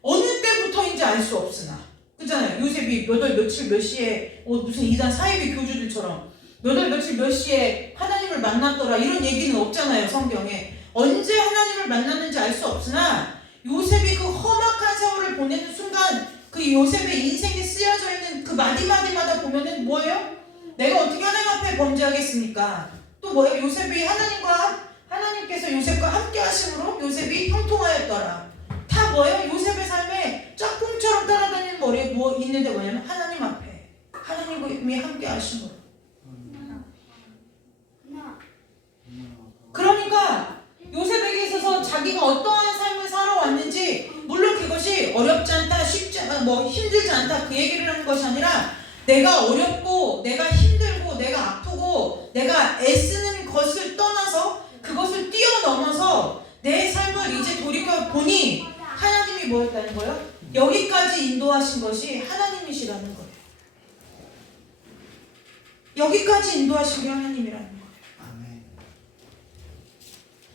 어느 때부터인지 알 수 없으나 그렇잖아요. 요셉이 몇 월 며칠 몇 시에 무슨 이단 사이비 교주들처럼 몇 월 며칠 몇 시에 하나님을 만났더라 이런 얘기는 없잖아요. 성경에. 언제 하나님을 만났는지 알 수 없으나 요셉이 그 험악한 세월을 보내는 순간 그 요셉의 인생이 쓰여져 있는 그 마디마디마다 보면은 뭐예요? 내가 어떻게 하나님 앞에 범죄하겠습니까? 또 뭐예요? 요셉이 하나님께서 요셉과 함께 하심으로 요셉이 형통하였더라. 다 뭐예요? 요셉의 삶에 짝꿍처럼 따라다니는 머리에 뭐 있는데 뭐냐면 하나님 앞에 하나님이 함께 하심으로. 그러니까 요셉에게 있어서 자기가 어떠한 삶을 살아왔는지, 물론 그것이 어렵지 않다, 쉽지 않다, 힘들지 않다 그 얘기를 하는 것이 아니라, 내가 어렵고 내가 힘들고 내가 아프고 내가 애쓰는 것을 떠나서 그것을 뛰어넘어서 내 삶을 이제 돌이켜 보니 하나님이 뭐였다는 거예요? 여기까지 인도하신 것이 하나님이시라는 거예요. 여기까지 인도하신 게 하나님이라는 거예요.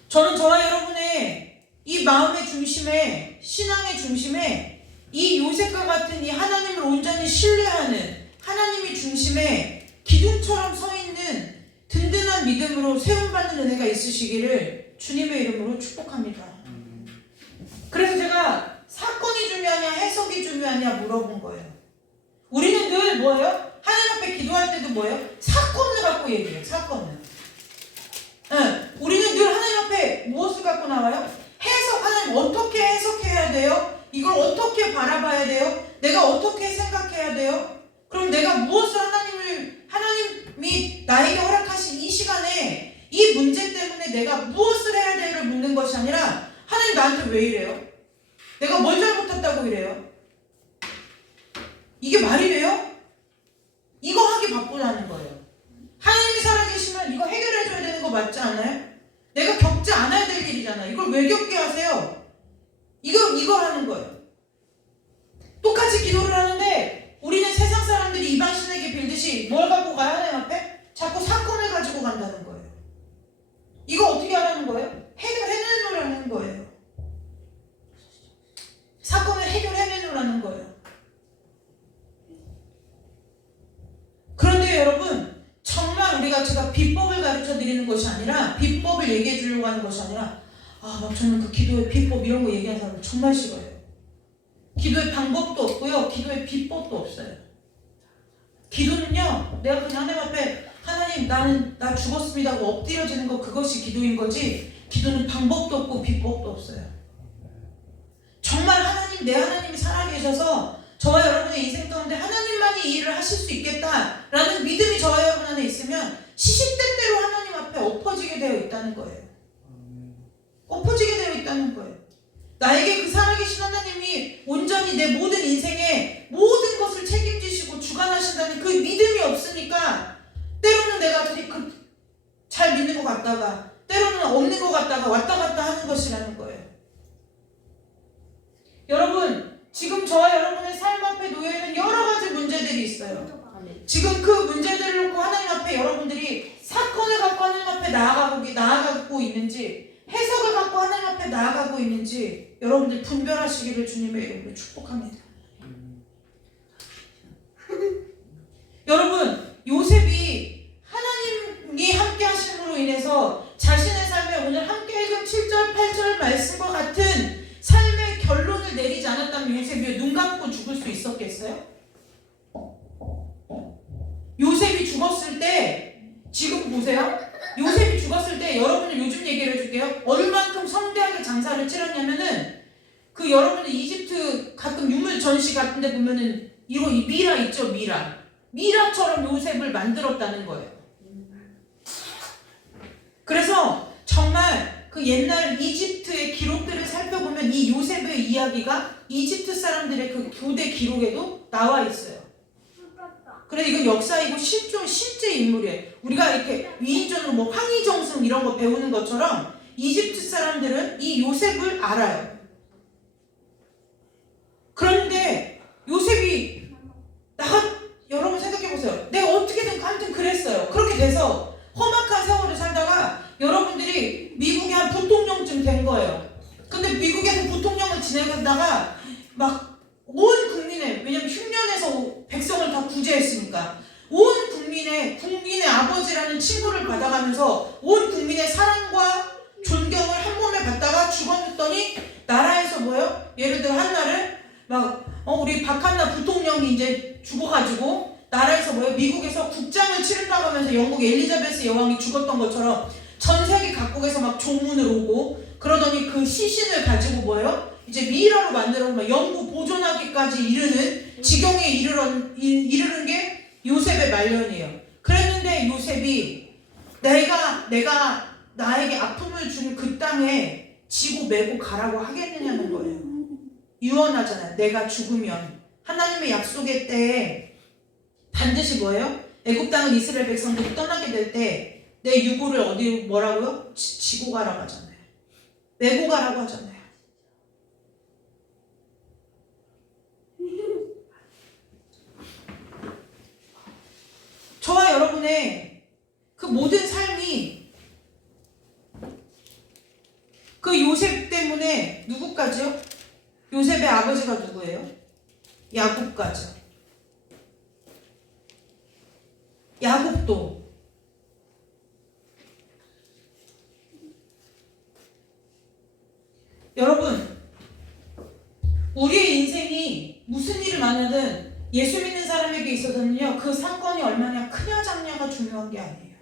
저는 저와 여러분의 이 마음의 중심에, 신앙의 중심에 이 요셉과 같은 이 하나님을 온전히 신뢰하는 하나님이 중심에 기둥처럼 서 있는 든든한 믿음으로 세움받는 은혜가 있으시기를 주님의 이름으로 축복합니다. 그래서 제가 사건이 중요하냐 해석이 중요하냐 물어본 거예요. 우리는 늘 뭐예요? 하나님 앞에 기도할 때도 뭐예요? 사건을 갖고 얘기해요. 사건을. 우리는 늘 하나님 앞에 무엇을 갖고 나와요? 해석. 하나님 어떻게 해석해야 돼요? 이걸 어떻게 바라봐야 돼요? 내가 어떻게 생각해야 돼요? 그럼 내가 무엇을 하나님이 나에게 허락하신 이 시간에 이 문제 때문에 내가 무엇을 해야 돼를 묻는 것이 아니라, 하나님 나한테 왜 이래요? 내가 뭘 잘못했다고 이래요? 이게 말이 돼요? 이거 하기 바쁘다는 거예요. 하나님이 살아계시면 이거 해결해줘야 되는 거 맞지 않아요? 내가 겪지 않아야 될 일이잖아. 이걸 왜 겪게 하세요? 이거 하는 거예요. 똑같이 기도를 하는데 우리는 세상 사람들이 이방 신에게 빌듯이 뭘 갖고 가야 하나님 앞에? 자꾸 사건을 가지고 간다는 거예요. 이거 어떻게 하라는 거예요? 해결해내놓으라는 거예요. 사건을 해결해내놓으라는 거예요. 그런데 여러분, 정말 제가 비법을 가르쳐 드리는 것이 아니라, 비법을 얘기해 주려고 하는 것이 아니라, 저는 그 기도의 비법 이런 거 얘기하는 사람 정말 싫어요. 기도의 방법도 없고요, 기도의 비법도 없어요. 기도는요, 내가 그냥 하나님 앞에 하나님 나 죽었습니다 하고 엎드려지는 거, 그것이 기도인 거지, 기도는 방법도 없고 비법도 없어요. 정말 내 하나님이 살아계셔서 저와 여러분의 인생 가운데 하나님만이 이 일을 하실 수 있겠다라는 믿음이 저와 여러분 안에 있으면 시시때때로 하나님 앞에 엎어지게 되어 있다는 거예요. 엎어지게 되어 있다는 거예요. 나에게 그 살아계신 하나님이 온전히 내 모든 인생의 모든 것을 책임지시고 주관하신다는 그 믿음이 없으니까, 때로는 내가 잘 믿는 것 같다가 때로는 없는 것 같다가 왔다 갔다 하는 것이라는 거예요. 여러분, 지금 저와 여러분의 삶 앞에 놓여있는 여러 가지 문제들이 있어요. 지금 그 문제들을 놓고 하나님 앞에 여러분들이 사건을 갖고 하나님 앞에 나아가고 있는지, 해석을 갖고 하나님 앞에 나아가고 있는지 여러분들 분별하시기를 주님의 이름으로 축복합니다. 여러분, 요셉이 하나님이 함께 하심으로 인해서 자신의 삶에 오늘 함께 읽은 7절 8절 말씀과 같은 삶의 결론을 내리지 않았다면 요셉이 눈 감고 죽을 수 있었겠어요? 요셉이 죽었을 때, 지금 보세요. 요셉이 죽었을 때 여러분들 요즘 얘기를 해줄게요. 얼만큼 성대하게 장사를 치렀냐면은, 그 여러분들 이집트 가끔 유물 전시 같은 데 보면은 이거 미라 있죠, 미라처럼 요셉을 만들었다는 거예요. 그래서 정말 그 옛날 이집트의 기록들을 살펴보면 이 요셉의 이야기가 이집트 사람들의 그 교대 기록에도 나와 있어요. 그래, 이건 역사이고 실제 인물이에요. 우리가 이렇게 위인전으로 황희정승 이런 거 배우는 것처럼 이집트 사람들은 이 요셉을 알아요. 그런데 요셉이 여러분 생각해보세요. 내가 어떻게든 아무튼 그랬어요. 그렇게 돼서 험악한 세월을 살다가 여러분들이 미국에 한 부통령쯤 된 거예요. 근데 미국에서 부통령을 지내다가 막 온 국민의, 왜냐면 흉년에서 백성을 다 구제했으니까 온 국민의 아버지라는 칭호를 받아가면서 온 국민의 사랑과 존경을 한 몸에 받다가 죽었더니 나라에서 뭐예요? 예를 들어 한날을 우리 박한나 부통령이 이제 죽어가지고 나라에서 미국에서 국장을 치르는 나라에서 영국 엘리자베스 여왕이 죽었던 것처럼 전 세계 각국에서 막 조문을 오고 그러더니 그 시신을 가지고 뭐예요? 이제 미라로 만들어서 막 연구 보존하기까지 이르는 지경에 이르는 게 요셉의 말년이에요. 그랬는데 요셉이 내가 나에게 아픔을 준 그 땅에 지고 메고 가라고 하겠느냐는 거예요. 유언하잖아요. 내가 죽으면 하나님의 약속의 때에 반드시 뭐예요? 애굽 땅을 이스라엘 백성들이 떠나게 될 때 내 유고를 어디 뭐라고요? 지고 가라고 하잖아요. 메고 가라고 하잖아요. 저와 여러분의 그 모든 삶이 그 요셉 때문에 누구까지요? 요셉의 아버지가 누구예요? 야곱까지요. 야곱도 여러분 우리의 인생이 무슨 일을 만나든 예수 믿는 사람에게 있어서는요 그 사건이 얼마나 크냐 작냐가 중요한 게 아니에요.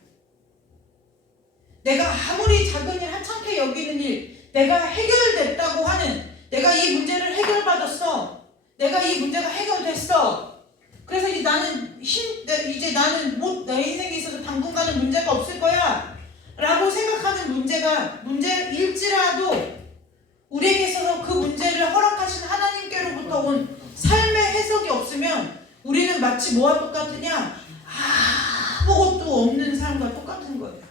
내가 아무리 작은 일 하찮게 여기는 일 내가 해결됐다고 하는 내가 이 문제를 해결받았어 내가 이 문제가 해결됐어 그래서 이제 나는 내 인생에 있어서 당분간은 문제가 없을 거야 라고 생각하는 문제일지라도 우리에게 있어서 그 문제를 허락하신 하나님께로부터 온 삶의 해석이 없으면 우리는 마치 뭐와 똑같으냐? 아무것도 없는 사람과 똑같은 거예요.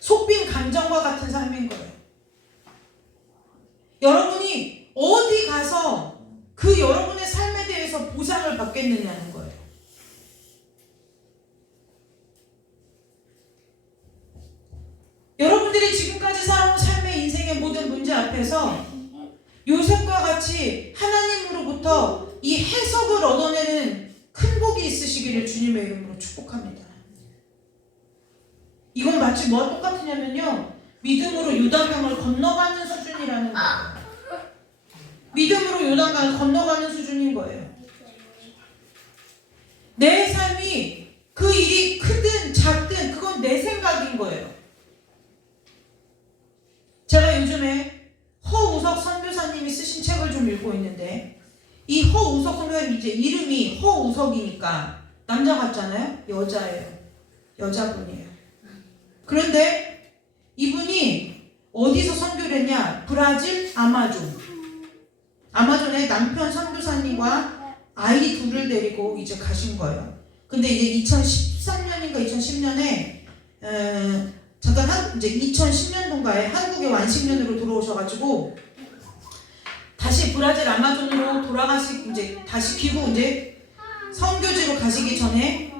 속빈 감정과 같은 삶인 거예요. 여러분이 어디 가서 그 여러분의 삶에 대해서 보상을 받겠느냐는 거예요. 여러분들이 지금까지 살아온 삶의 인생의 모든 문제 앞에서 요셉과 같이 하나님으로부터 이 해석을 얻어내는 큰 복이 있으시기를 주님의 이름으로 축복합니다. 이건 마치 뭐와 똑같으냐면요. 믿음으로 요단강을 건너가는 수준이라는 거예요. 믿음으로 요단강을 건너가는 수준인 거예요. 내 삶이 그 일이 크든 작든 그건 내 생각인 거예요. 제가 요즘에 허우석 선교사님이 쓰신 책을 좀 읽고 있는데 이 허우석 선교사님 이제 이름이 허우석이니까 남자 같잖아요. 여자예요. 여자분이에요. 그런데 이분이 어디서 선교를 했냐? 브라질 아마존에 남편 선교사님과 아이 둘을 데리고 이제 가신 거예요. 근데 이제 2013년인가 2010년에 잠깐 이제 2010년도인가에 한국에 완식년으로 들어오셔가지고 다시 브라질 아마존으로 이제 다시 귀국 이제 선교지로 가시기 전에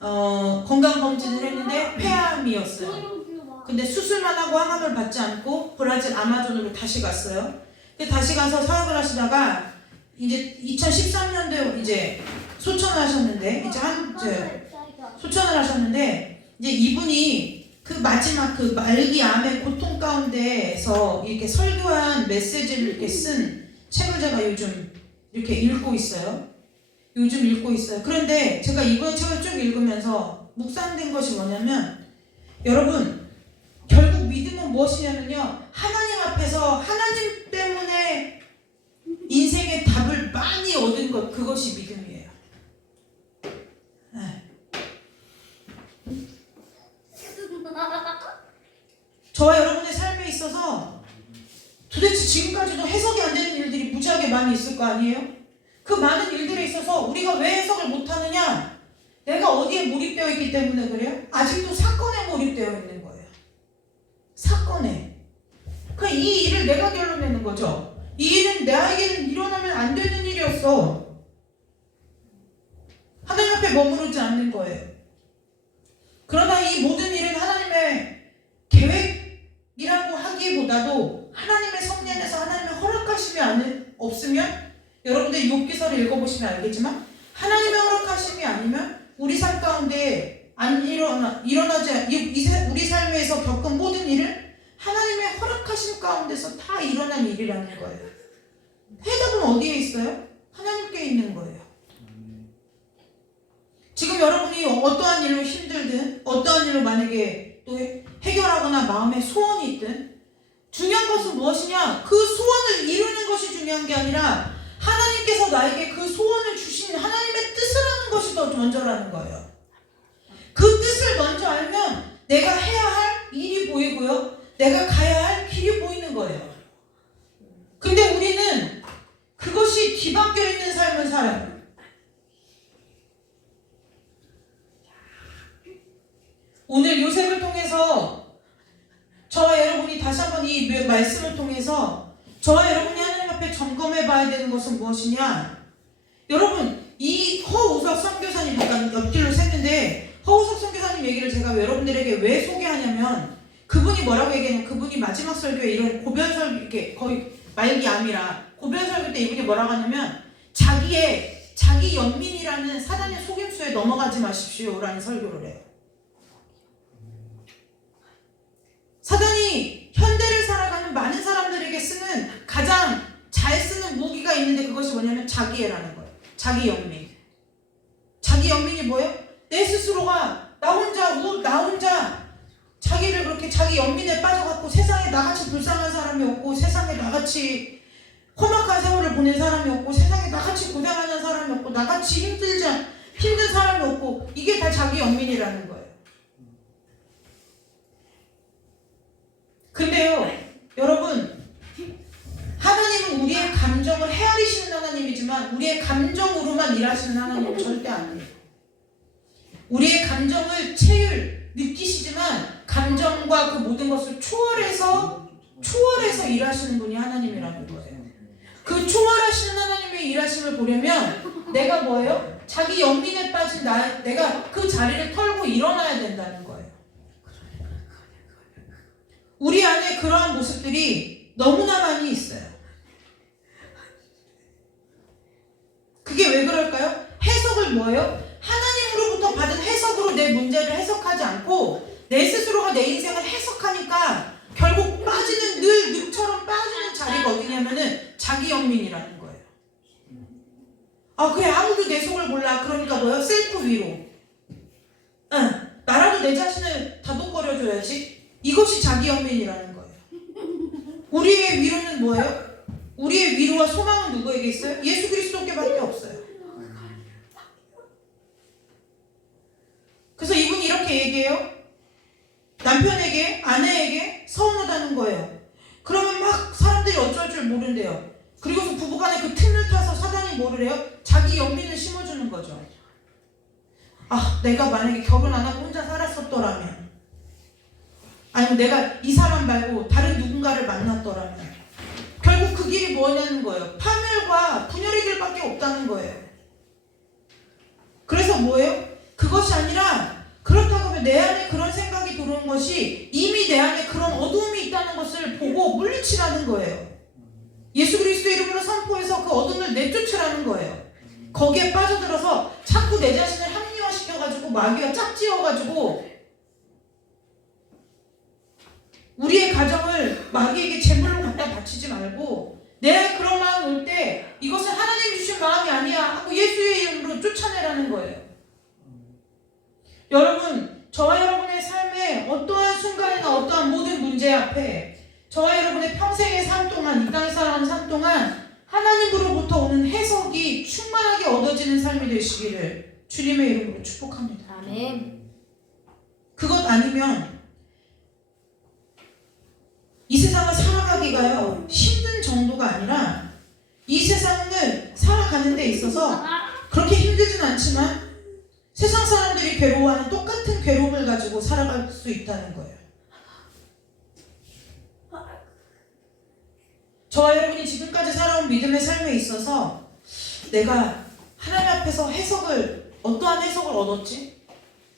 건강 검진을 했는데 폐암이었어요. 근데 수술만 하고 항암을 받지 않고 브라질 아마존으로 다시 갔어요. 근데 다시 가서 사역을 하시다가 이제 2013년도에 이제 소천을 하셨는데 소천을 하셨는데 이제 이분이 그 마지막 그 말기 암의 고통 가운데에서 이렇게 설교한 메시지를 이렇게 쓴 책을 제가 요즘 이렇게 읽고 있어요. 그런데 제가 이번 책을 쭉 읽으면서 묵상된 것이 뭐냐면 여러분 결국 믿음은 무엇이냐면요. 하나님 앞에서 하나님 때문에 인생의 답을 많이 얻은 것 그것이 믿음이에요. 네. 저와 여러분의 삶에 있어서 도대체 지금까지도 해석이 안 되는 일들이 무지하게 많이 있을 거 아니에요? 그 많은 일들에 있어서 우리가 왜 해석을 못하느냐? 내가 어디에 몰입되어 있기 때문에 그래요? 아직도 사건에 몰입되어 있는 거예요. 사건에. 이 일을 내가 결론내는 거죠. 이 일은 나에게는 일어나면 안 되는 일이었어. 하나님 앞에 머무르지 않는 거예요. 그러나 이 모든 일은 하나님의 계획이라고 하기보다도 하나님의 섭리 안에서 하나님의 허락하심이 없으면 여러분들 욥기서를 읽어보시면 알겠지만 하나님의 허락하심이 아니면 우리 삶 가운데 우리 삶에서 겪은 모든 일은 하나님의 허락하심 가운데서 다 일어난 일이라는 거예요. 해답은 어디에 있어요? 하나님께 있는 거예요. 지금 지금 여러분이 어떠한 일로 힘들든 어떠한 일로 만약에 또 해결하거나 마음에 소원이 있든 중요한 것은 무엇이냐? 그 소원을 이루는 것이 중요한 게 아니라 하나님께서 나에게 그 소원을 주신 하나님의 뜻을 하는 것이 더 먼저라는 거예요. 그 뜻을 먼저 알면 내가 해야 할 일이 보이고요. 내가 가야 할 길이 보이는 거예요. 근데 우리는 그것이 뒤바뀌어 있는 삶을 살아요. 오늘 요셉을 통해서 저와 여러분이 다시 한번 이 말씀을 통해서 저와 여러분이 하나님 앞에 점검해 봐야 되는 것은 무엇이냐? 여러분, 이 허우석 선교사님, 잠깐 옆길로 샜는데 허우석 선교사님 얘기를 제가 여러분들에게 왜 소개하냐면 그분이 뭐라고 얘기하냐면 그분이 마지막 설교에 이런 고별 설교, 이렇게 거의 말기 암이라 고별 설교 때 이분이 뭐라고 하냐면 자기 연민이라는 사단의 속임수에 넘어가지 마십시오라는 설교를 해요. 사단이 현대를 살아가는 많은 사람들에게 쓰는 가장 잘 쓰는 무기가 있는데 그것이 뭐냐면 자기애라는 거예요. 자기 연민. 자기 연민이 뭐예요? 내 스스로가 나 혼자 자기를 그렇게 자기 연민에 빠져갖고 세상에 나같이 불쌍한 사람이 없고 세상에 나같이 험악한 세월을 보낸 사람이 없고 세상에 나같이 고생하는 사람이 없고 나같이 힘든 사람이 없고 이게 다 자기 연민이라는 거예요. 근데요, 여러분, 하나님은 우리의 감정을 헤아리시는 하나님이지만 우리의 감정으로만 일하시는 하나님은 절대 아니에요. 우리의 감정을 느끼시지만 감정과 그 모든 것을 초월해서 일하시는 분이 하나님이라는 거예요. 그 초월하시는 하나님의 일하심을 보려면 내가 뭐예요? 자기 연민에 빠진 내가 그 자리를 털고 일어나야 된다는 거예요. 우리 안에 그러한 모습들이 너무나 많이 있어요. 그게 왜 그럴까요? 해석을 뭐예요? 하나님으로부터 받은 해석으로 내 문제를 해석하지 않고 내 스스로가 내 인생을 해석하니까 결국 빠지는 늪처럼 빠지는 자리가 어디냐면은 자기 연민이라는 거예요. 그래 아무도 내 속을 몰라. 그러니까 뭐예요? 셀프 위로. 나라도 내 자신을 다독거려줘야지. 이것이 자기 연민이라는 거예요. 우리의 위로는 뭐예요? 우리의 위로와 소망은 누구에게 있어요? 예수 그리스도께밖에 없어요. 그래서 이분이 이렇게 얘기해요. 남편에게, 아내에게 서운하다는 거예요. 그러면 막 사람들이 어쩔 줄 모른대요. 그리고서 부부간에 그 틈을 타서 사단이 뭐를 해요? 자기 연민을 심어주는 거죠. 내가 만약에 결혼 안 하고 혼자 살았었더라면, 아니면 내가 이 사람 말고 다른 누군가를 만났더라면, 결국 그 길이 뭐냐는 거예요. 파멸과 분열의 길밖에 없다는 거예요. 그래서 뭐예요? 그것이 아니라 그렇다고 하면 내 안에 그런 생각이 들어온 것이 이미 내 안에 그런 어두움이 있다는 것을 보고 물리치라는 거예요. 예수 그리스도의 이름으로 선포해서 그 어둠을 내쫓으라는 거예요. 거기에 빠져들어서 자꾸 내 자신을 합리화시켜가지고 마귀와 짝지어가지고 우리의 가정을 마귀에게 제물로 갖다 바치지 말고 내 그런 마음 올 때 이것은 하나님이 주신 마음이 아니야 하고 예수의 이름으로 쫓아내라는 거예요. 여러분, 저와 여러분의 삶에 어떠한 순간이나 어떠한 모든 문제 앞에 저와 여러분의 평생의 삶 동안, 이 땅에 살아가는 삶 동안 하나님으로부터 오는 해석이 충만하게 얻어지는 삶이 되시기를 주님의 이름으로 축복합니다. 아멘. 그것 아니면 이 세상을 살아가기가요 힘든 정도가 아니라 이 세상을 살아가는 데 있어서 그렇게 힘들진 않지만 세상 사람들이 괴로워하는 똑같은 괴로움을 가지고 살아갈 수 있다는 거예요. 저와 여러분이 지금까지 살아온 믿음의 삶에 있어서 내가 하나님 앞에서 어떠한 해석을 얻었지?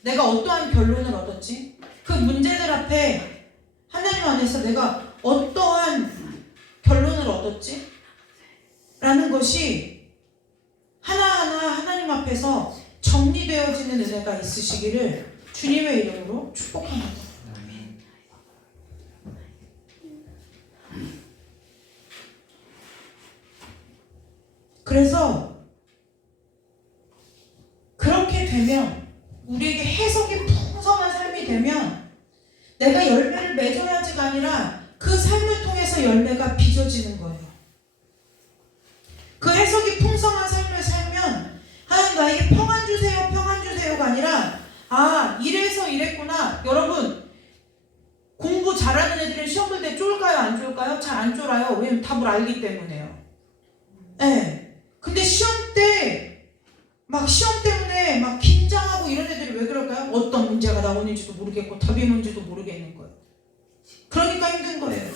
내가 어떠한 결론을 얻었지? 그 문제들 앞에 하나님 안에서 내가 어떠한 결론을 얻었지? 라는 것이 하나하나 하나님 앞에서 정리되어지는 은혜가 있으시기를 주님의 이름으로 축복합니다. 그래서 그렇게 되면 열매를 맺어야지가 아니라 그 삶을 통해서 열매가 빚어지는 거예요. 그 해석이 풍성한 삶을 살면 하나님 나에게 평안 주세요, 평안 주세요가 아니라 아, 이래서 이랬구나. 여러분, 공부 잘하는 애들은 시험 볼 때 쫄까요, 안 쫄까요? 잘 안 쫄아요. 왜냐면 답을 알기 때문에요. 네. 근데 시험 때문에 막 긴장하고 이런 애들이 왜 그럴까요? 어떤 문제가 나오는지도 모르겠고 답이 뭔지도 모르겠는 거예요. 그러니까 힘든 거예요.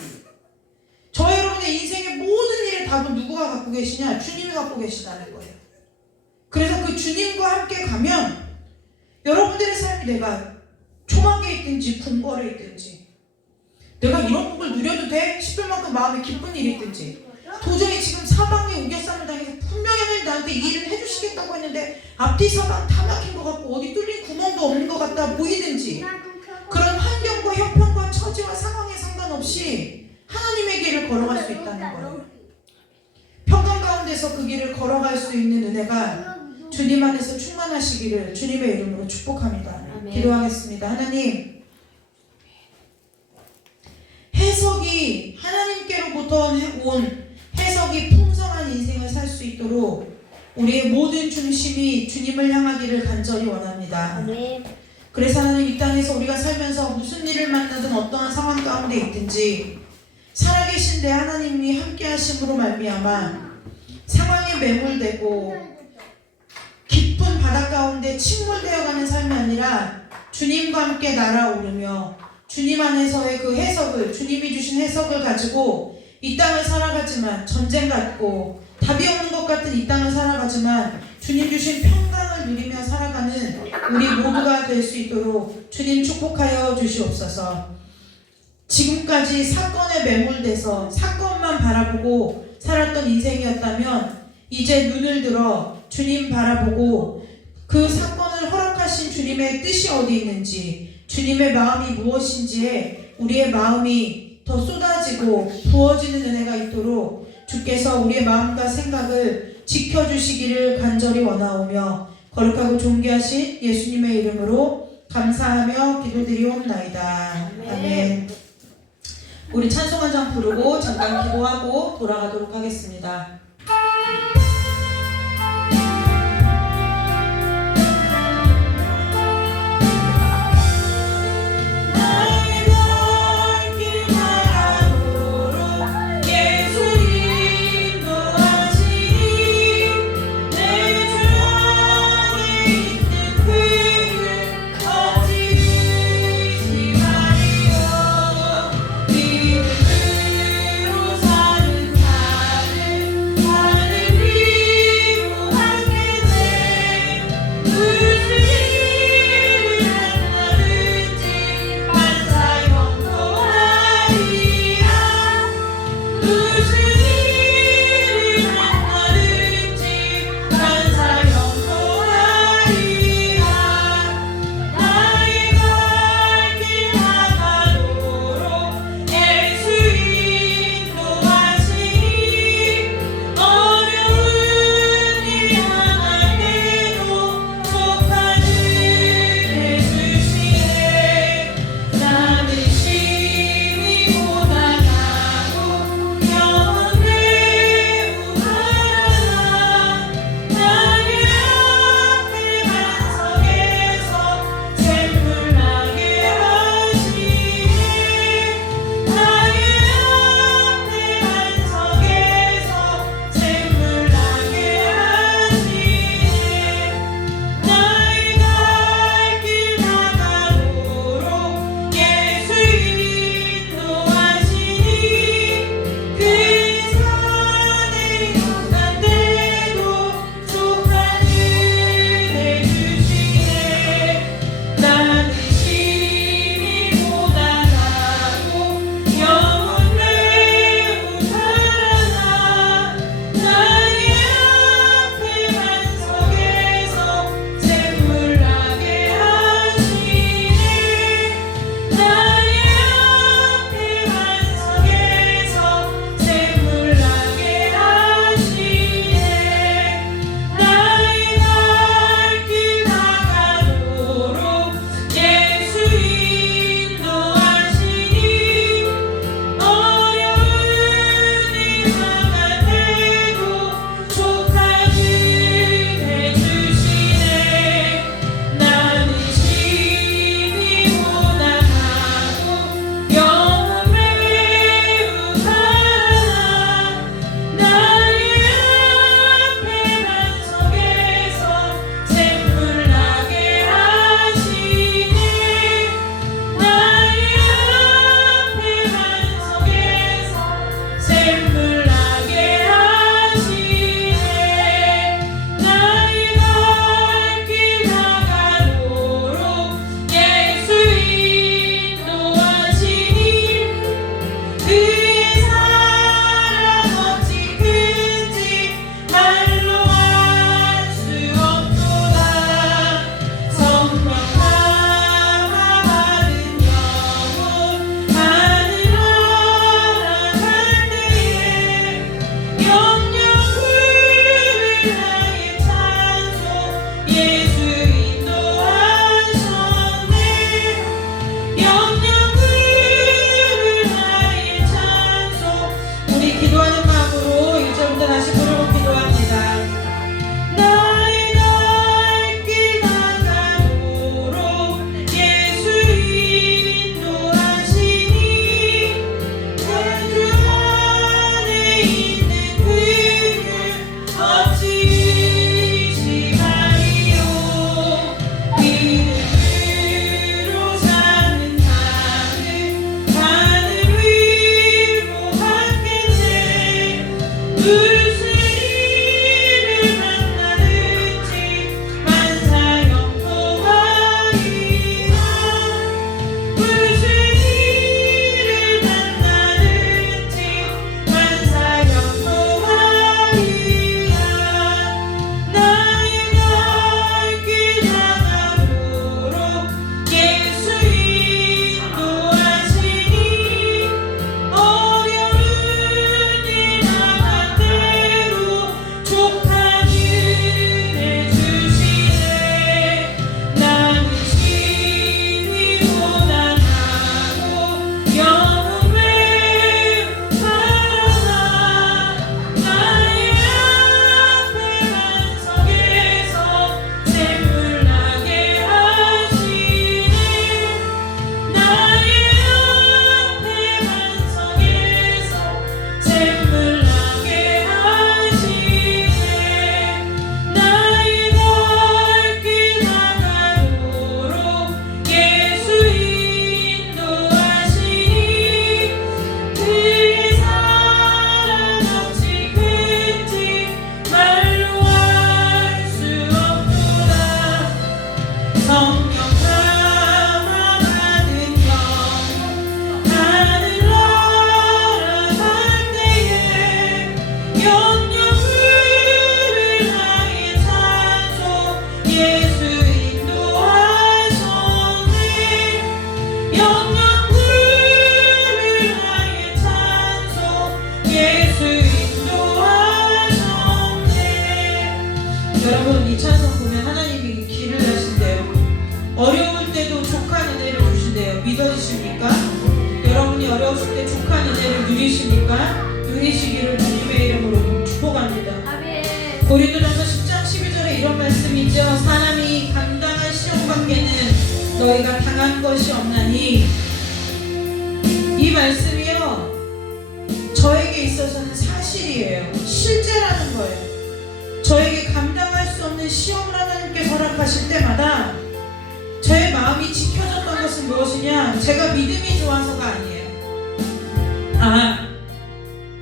저 여러분의 인생의 모든 일의 답은 누구가 갖고 계시냐? 주님이 갖고 계시다는 거예요. 그래서 그 주님과 함께 가면 여러분들의 삶이 내가 초막에 있든지 궁궐에 있든지 내가 이런 복을 누려도 돼? 싶을 만큼 마음에 기쁜 일이 있든지 도저히 지금 사방에 우겨쌈을 당해서 분명히 하나님 나한테 이 일을 해주시겠다고 했는데 앞뒤 사방 다 막힌 것 같고 어디 뚫린 구멍도 없는 것 같다 보이든지 그런 환경과 형편과 처지와 상황에 상관없이 하나님의 길을 걸어갈 수 있다는 거예요. 평강 가운데서 그 길을 걸어갈 수 있는 은혜가 주님 안에서 충만하시기를 주님의 이름으로 축복합니다. 아멘. 기도하겠습니다. 하나님, 해석이 하나님께로부터 온 해석이 풍성한 인생을 살 수 있도록 우리의 모든 중심이 주님을 향하기를 간절히 원합니다. 아멘. 그래서 하나님 이 땅에서 우리가 살면서 무슨 일을 만나든 어떠한 상황 가운데 있든지 살아계신 내 하나님이 함께 하심으로 말미암아 상황에 매몰되고 깊은 바다 가운데 침몰되어가는 삶이 아니라 주님과 함께 날아오르며 주님 안에서의 그 해석을 주님이 주신 해석을 가지고 이 땅을 살아가지만 전쟁 같고 답이 없는 것 같은 이 땅을 살아가지만 주님 주신 평강을 누리며 살아가는 우리 모두가 될 수 있도록 주님 축복하여 주시옵소서. 지금까지 사건에 매몰돼서 사건만 바라보고 살았던 인생이었다면 이제 눈을 들어 주님 바라보고 그 사건을 허락하신 주님의 뜻이 어디 있는지 주님의 마음이 무엇인지에 우리의 마음이 더 쏟아지고 부어지는 은혜가 있도록 주께서 우리의 마음과 생각을 지켜주시기를 간절히 원하오며 거룩하고 존귀하신 예수님의 이름으로 감사하며 기도드리옵나이다. 아멘. 우리 찬송 한 장 부르고 잠깐 기도하고 돌아가도록 하겠습니다. 사는 어려우실 때 족한 은혜를 누리십니까? 누리시기를 주님의 이름으로 축복합니다. 아멘. 고린도전서 10장 12절에 이런 말씀이 있죠. 사람이 감당한 시험 밖에는 너희가 당한 것이 없나니. 이 말씀이요, 저에게 있어서는 사실이에요. 실제라는 거예요. 저에게 감당할 수 없는 시험을 하나님께서 허락하실 때마다 저의 마음이 지켜졌던 것은 무엇이냐? 제가 믿음이 좋아서가 아니에요.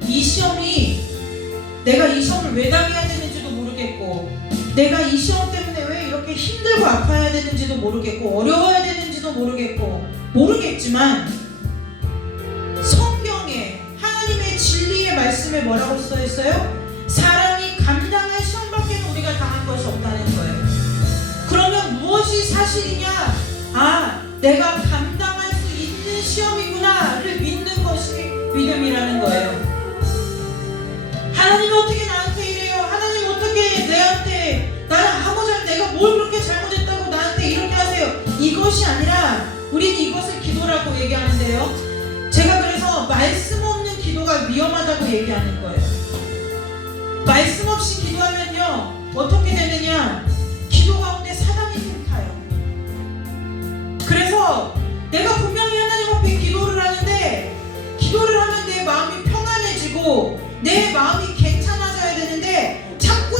이 시험이 내가 이 시험을 왜 당해야 되는지도 모르겠고, 내가 이 시험 때문에 왜 이렇게 힘들고 아파야 되는지도 모르겠고, 어려워야 되는지도 모르겠지만 성경에 하나님의 진리의 말씀에 뭐라고 써 있어요? 사람이 감당할 시험 밖에는 우리가 당한 것이 없다는 거예요. 그러면 무엇이 사실이냐? 내가 감당할 수 있는 시험이구나를 믿는 것이 믿음이라는 거예요. 하나님 어떻게 나한테 이래요? 하나님 어떻게 나는 하고자 내가 뭘 그렇게 잘못했다고 나한테 이렇게 하세요? 이것이 아니라 우리는 이것을 기도라고 얘기하는데요. 제가 그래서 말씀 없는 기도가 위험하다고 얘기하는 거예요. 말씀 없이 기도하면요, 어떻게 되느냐? 기도 가운데 사단이 틈타요. 그래서 내가 분명히 하나님 앞에 기도를 하는데, 기도를 하면 내 마음이 평안해지고 내 마음이 괜찮아져야 되는데 자꾸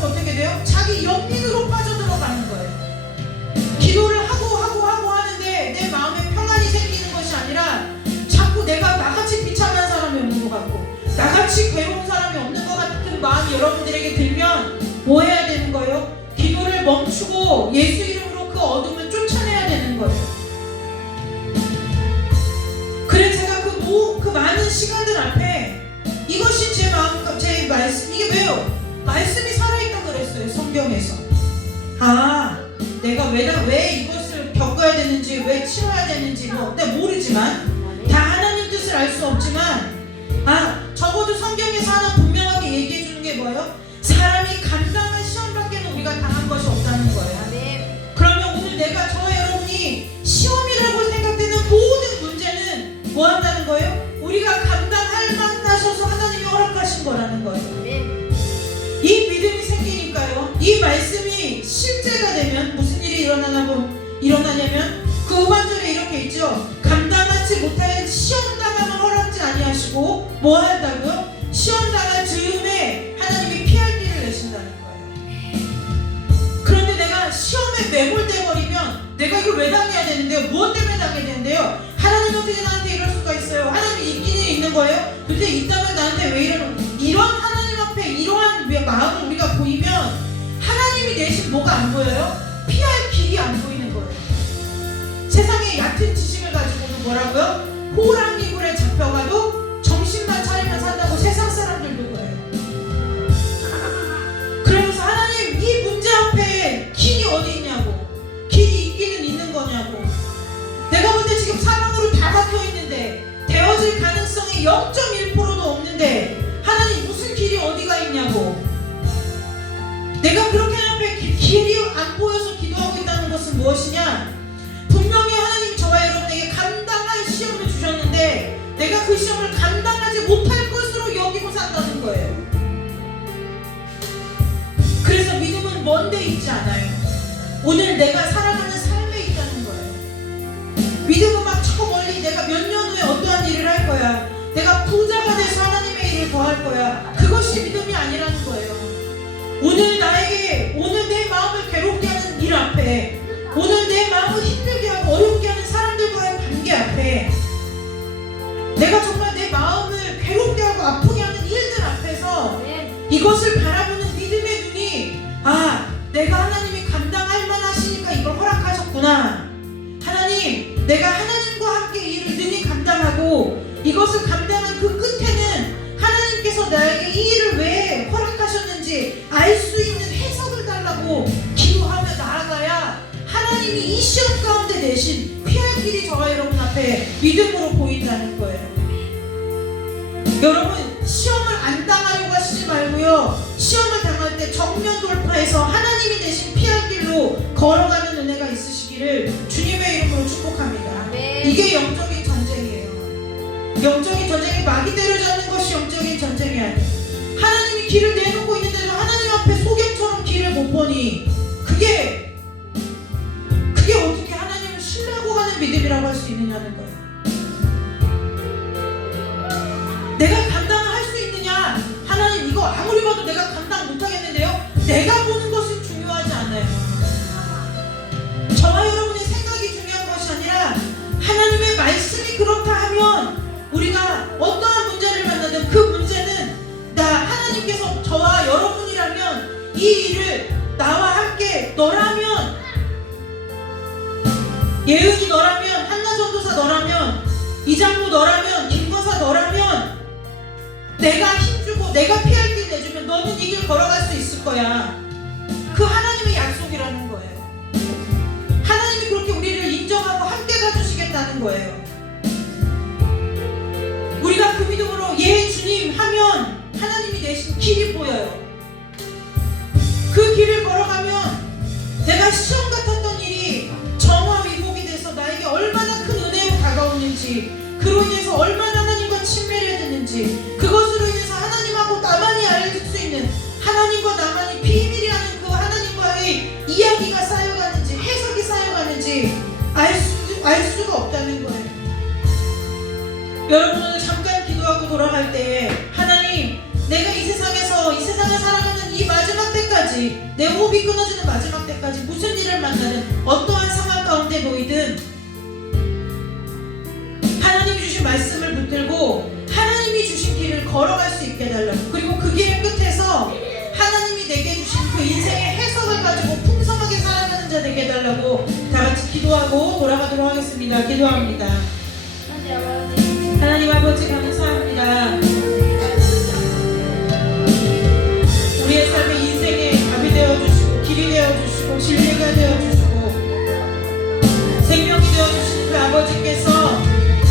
어떻게 돼요? 자기 영민으로 빠져들어가는 거예요. 기도를 하고 하는데 내 마음에 평안이 생기는 것이 아니라 자꾸 내가 나같이 비참한 사람이 없는 것 같고 나같이 괴로운 사람이 없는 것 같은 마음이 여러분들에게 들면 뭐 해야 되는 거예요? 기도를 멈추고 예수 이름으로 그 어둠을 쫓아내야 되는 거예요. 그래서 제가 그 많은 시간들 앞에 이것이 제 마음, 제 말씀, 이게 왜요? 말씀이 살아있다 그랬어요, 성경에서. 내가 왜 이것을 겪어야 되는지, 왜 치러야 되는지, 내가 모르지만, 다 하나님 뜻을 알 수 없지만, 적어도 성경에서 하나 분명하게 얘기해 주는 게 뭐예요? 사람이 감당한 시험 밖에는 우리가 당한 것이 없다는 거예요. 그러면 오늘 저와 여러분이 시험이라고 생각되는 모든 문제는 뭐 한다는 거예요? 우리가 감당할 만하셔서 하나님이 허락하신 거라는 거예요. 이 믿음이 생기니까요, 이 말씀이 실제가 되면 무슨 일이 일어나냐면 그 5반절에 이렇게 있죠. 감당하지 못할 시험당함을 허락지 아니하시고 뭐 한다고요? 시험당한 즈음에 하나님이 피할 길을 내신다는 거예요. 그런데 내가 시험에 매몰돼 버리면 내가 이걸 왜 당해야 되는데요? 무엇 때문에 당해야 되는데요? 하나님 어떻게 나한테 이럴 수가 있어요? 하나님이 있기는 있는 거예요? 근데 있다면 나한테 왜 이런 하나님 앞에 이러한 마음을 우리가 보이면 하나님이 내신 뭐가 안 보여요? 피할 길이 안 보이는 거예요. 세상에 얕은 지식을 가지고는 뭐라고요? 호랑이 굴에 잡혀가도 정신만 차리면 산다고 세상 사람들도 그래요. 그러면서 하나님, 이 문제 앞에 길이 어디 있냐고, 길이 있기는 있는 거냐고. 내가 볼 때 지금 사방으로 다 막혀 있는데 되어질 가능성이 0.1%도 없는데 하나님 무슨 길이 어디가 있냐고. 내가 그렇게 앞에 길이 안 보여서 기도하고 있다는 것은 무엇이냐? 분명히 하나님 저와 여러분에게 감당할 시험을 주셨는데 내가 그 시험을 감당하지 못할 것으로 여기고 산다는 거예요. 그래서 믿음은 먼 데 있지 않아요. 오늘 내가 살아가는 삶에 있다는 거예요. 믿음은 막 저 멀리 내가 몇 년 후에 어떠한 일을 할 거야, 내가 부자가 돼서 하나님의 일을 더 할 거야, 그것이 믿음이 아니라는 거예요. 오늘 내 마음을 괴롭게 하는 일 앞에, 오늘 내 마음을 힘들게 하고 어렵게 하는 사람들과의 관계 앞에, 내가 정말 내 마음을 괴롭게 하고 아프게 하는 일들 앞에서 이것을 바라보는 믿음의 눈이, 내가 하나님이 감당할 만하시니까 이걸 허락하셨구나. 하나님, 내가 하나님과 함께 이 일을 능히 감당하고 이것을 감당한 그 끝에는 하나님께서 나에게 이 일을 왜 허락하셨는지 알 수 있는 해석을 달라고 기도하며 나아가야 하나님이 이 시험 가운데 내신 피할 길이 저와 여러분 앞에 믿음으로 보인다는 거예요. 여러분, 시험을 안 당하려고 하시지 말고요, 시험을 당할 때 정면 돌파해서 하나님이 내신 피할 길로 걸어가는 은혜가 있으시기를 주님의 이름으로 축복합니다. 이게 영적인 전쟁이에요. 영적인 전쟁이 마귀 때려잡는 것이 영적인 전쟁이 아니에요. 하나님이 길을 내놓고 있는데도 하나님 앞에 소경처럼 길을 못 보니 그게 어떻게 하나님을 신뢰하고 가는 믿음이라고 할 수 있느냐는 거예요. 내가 감당을 할 수 있느냐? 하나님 이거 아무리 봐도 내가 감당 못하겠는데요? 내가 보는 것은 중요하지 않아요. 저와 여러분의 생각이 중요한 것이 아니라 하나님의 말씀이 그렇다 하면 우리가 어떠한 문제를 만나든 그 문제는 하나님께서 저와 여러분이라면 이 일을 나와 함께 너라면, 예은이 너라면, 한나 전도사 너라면, 이장모 너라면, 김거사 너라면 내가 힘주고 내가 피할 길 내주면 너는 이 길 걸어갈 수 있을 거야. 그 하나님의 약속이라는 거예요. 하나님이 그렇게 우리를 인정하고 함께 가주시겠다는 거예요. 우리가 그 믿음으로 예 주님 하면 하나님이 내신 길이 보여요. 그 길을 걸어가면 내가 시험 같았던 일이 정화위복이 돼서 나에게 얼마나 큰 은혜로 다가오는지, 그로 인해서 얼마나 하나님과 친밀해야 되는지, 그것으로 인해서 하나님하고 나만이 알 수 있는, 하나님과 나만이 비밀이 하는 그 하나님과의 이야기가 쌓여가는지 해석이 쌓여가는지 알 수가 없다는 거예요. 여러분 오늘 잠깐 기도하고 돌아갈 때 하나님, 내가 이 세상을 살아가는 이 마지막 때까지, 내 호흡이 끊어지는 마지막 때까지 무슨 일을 만나든 어떠한 상황 가운데 놓이든 하나님이 주신 말씀을 붙들고 하나님이 주신 길을 걸어갈 수 있게 해달라고, 그리고 그 길의 끝에서 하나님이 내게 주신 그 인생의 해석을 가지고 풍성하게 살아가는 자 되게 해달라고 다 같이 기도하고 돌아가도록 하겠습니다. 기도합니다. 하나님 아버지 감사합니다. 우리의 삶의 인생에 답이 되어주시고 길이 되어주시고 진리가 되어주시고 생명이 되어주신 그 아버지께서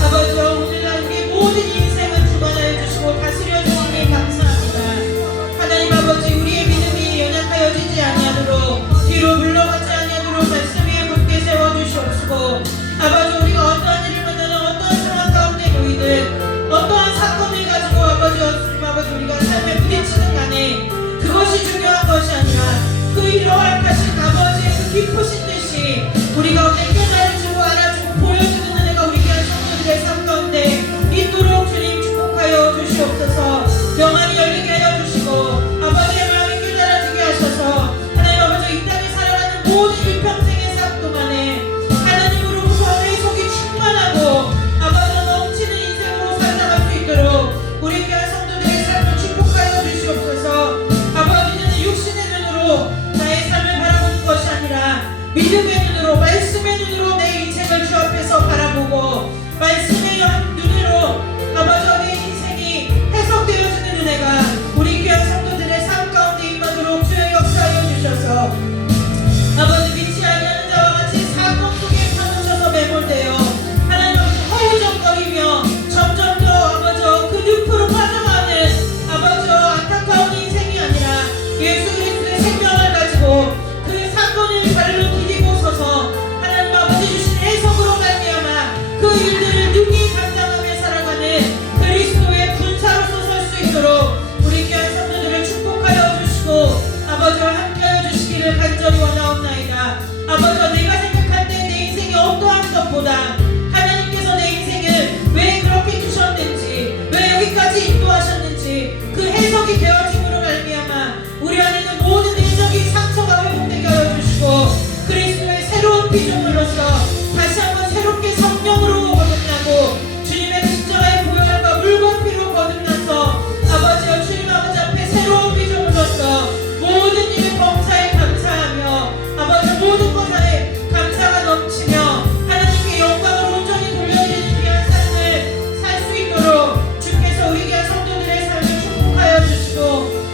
아버지와 오늘날 우리의 모든 인생을 주관하여 주시고 다스려 주시니 감사합니다. 하나님 아버지, 우리의 믿음이 연약하여지지 아니하도록 뒤로 물러가지 아니하도록 말씀 위에 굳게 세워주시옵시고, 아버지 우리가 어떠한 일을 만나는 어떠한 상황 가운데 놓이든 어떠한 사건을 가지고 아버지 우리가 삶에 부딪히는 간에 그것이 중요한 것이 아니라 그 일을 허락하신 아버지의 그 깊으신 뜻이 우리 가운데 깨달아주고 알아주고 보여주는 은혜가 우리 귀한 성도들의 삶 가운데 있도록 주님 축복하여 주시옵소서. 영안이 열리게 하여 주시고 아버지의 마음이 깨달아지게 하셔서 하나님 아버지 이 땅에 살아가는 모든 일평생의 삶 동안에 하나님으로부터 내 속이 충만하고 아버지 넘치는 인생으로 살아갈 수 있도록 우리 귀한 성도들의 삶을 축복하여 주시옵소서. 아버지는 육신의 눈으로 나의 삶을 바라보는 것이 아니라 믿음의 눈으로, 말씀의 눈으로 내 인생을 주 앞에서 바라보고 말씀의 눈으로 아버지 내 인생이 해석되어지는 은혜가 우리 귀한 성도들의 삶 가운데 임하도록 주의 역사하여 주셔서 아버지 믿지 아니하는 자와 같이 사건 속에 파묻혀서 매몰되어 하나님 허우적거리며 점점 더 아버지 그 늪으로 빠져가는 아버지 안타까운 인생이 아니라 예수 그리스도의 생명을 가지고 그 사건을 발로 디디고 서서 하나님 아버지 주신 해석으로 말미암아 그 일들을 능히 감당하며 살아가는 그리스도의 군사로서 설 수 있도록 우리 귀한 성도들을 축복하여 주시고 아버지와 함께하여 주시기를 간절히 원하옵나이다. 아버지와 내가 생각할 때 내 인생이 어떠한 것보다 하나님께서 내 인생을 왜 그렇게 주셨는지, 왜 여기까지 인도하셨는지 그 해석이 되어짐으로 말미암아 우리 안에 있는 모든 인적인 상처가 회복되게 하여 주시고 그리스도의 새로운 피조물로서 다시 한번 새롭게 성령으로 거듭나고 주님의 십자가의 보혈과 물과 피로 거듭나서 아버지와 주님 아버지 앞에 새로운 피조물로서 모든 일을 범사에 감사하며 아버지 모든 것에 감사가 넘치며 하나님께 영광을 온전히 돌려드리는 귀한 삶을 살 수 있도록 주께서 우리 귀한 성도들의 삶을 축복하여 주시고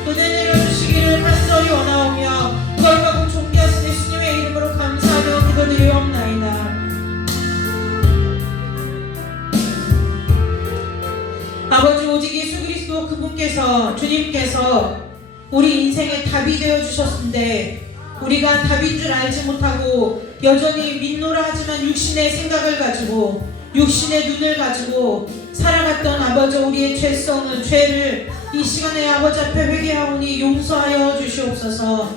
은혜 내려주시기를 간절히 원하오며 거룩하고 존귀하신 예수님의 이름으로 감사하며 기도드리옵나이다. 아버지 오직 예수 그리스도 그분께서 주님께서 우리 인생의 답이 되어 주셨는데 우리가 답인 줄 알지 못하고 여전히 믿노라 하지만 육신의 생각을 가지고 육신의 눈을 가지고 살아갔던 아버지 우리의 죄를 이 시간에 아버지 앞에 회개하오니 용서하여 주시옵소서.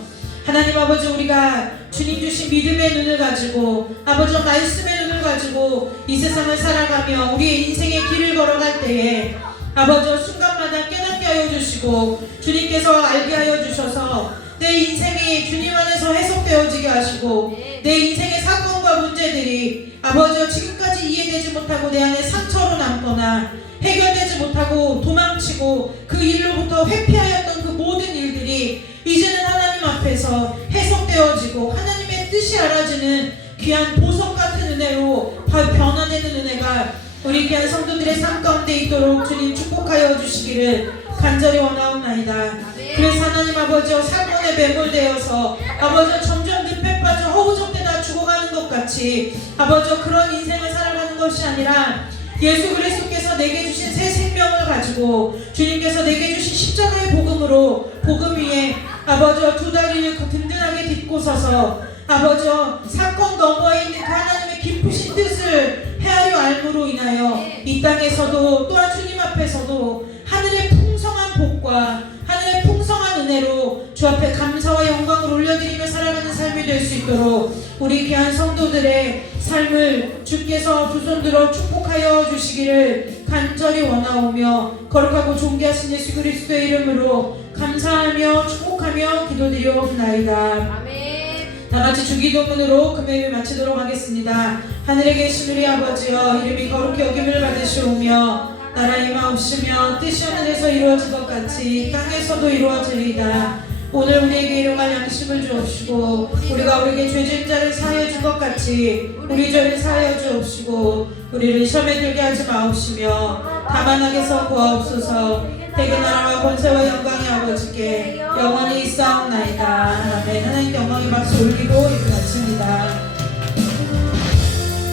하나님 아버지 우리가 주님 주신 믿음의 눈을 가지고 아버지 말씀의 눈을 가지고 이 세상을 살아가며 우리의 인생의 길을 걸어갈 때에 아버지 순간마다 깨닫게 하여 주시고 주님께서 알게 하여 주셔서 내 인생이 주님 안에서 해석되어지게 하시고 내 인생의 사건과 문제들이 아버지 지금까지 이해되지 못하고 내 안에 상처로 남거나 해결되지 못하고 도망치고 그 일로부터 회피하였던 그 모든 일들이 이제는 하나님 앞에서 해석되어지고 하나님의 뜻이 알아지는 귀한 보석 같은 은혜로 변화되는 은혜가 우리 귀한 성도들의 삶 가운데 있도록 주님 축복하여 주시기를 간절히 원하옵나이다. 그래서 하나님 아버지 사건에 매몰되어서 아버지 점점 늪에 빠져 허우적대다 죽어가는 것 같이 아버지 그런 인생을 살아가는 것이 아니라 예수 그리스도께서 내게 주신 새 생명을 가지고 주님께서 내게 주신 십자가의 복음으로 복음 위에 아버지 두 다리를 든든하게 딛고 서서 아버지 사건 너머에 있는 그 하나님의 깊으신 뜻을 헤아려 알므로 인하여 이 땅에서도 또한 주님 앞에서도 하늘의 풍성한 복과 하늘의 풍성한 은혜로 주 앞에 감사와 영광을 올려드리며 살아가는 삶이 될 수 있도록 우리 귀한 성도들의 삶을 주께서 두 손 들어 축복하여 주시기를 간절히 원하오며 거룩하고 존귀하신 예수 그리스도의 이름으로 감사하며 축복하며 기도드리옵나이다. 다같이 주기도문으로 금요일 마치도록 하겠습니다. 하늘에 계신 우리 아버지여 이름이 거룩히 여김을 받으시오며 나라 임하옵시며 뜻이 하늘에서 이루어진 것 같이 땅에서도 이루어지리이다. 오늘 우리에게 일용할 양식을 주옵시고 우리가 우리에게 죄진 자를 사하여 준 것 같이 우리 죄를 사하여 주옵시고 우리를 시험에 들게 하지 마옵시며 다만 악에서 구하옵소서. 대개 나라와 권세와 영광이 아버지께 영원히 있사옵나이다. 아멘. 하나님께 영광의 박수 올리고 이렇게 마칩니다.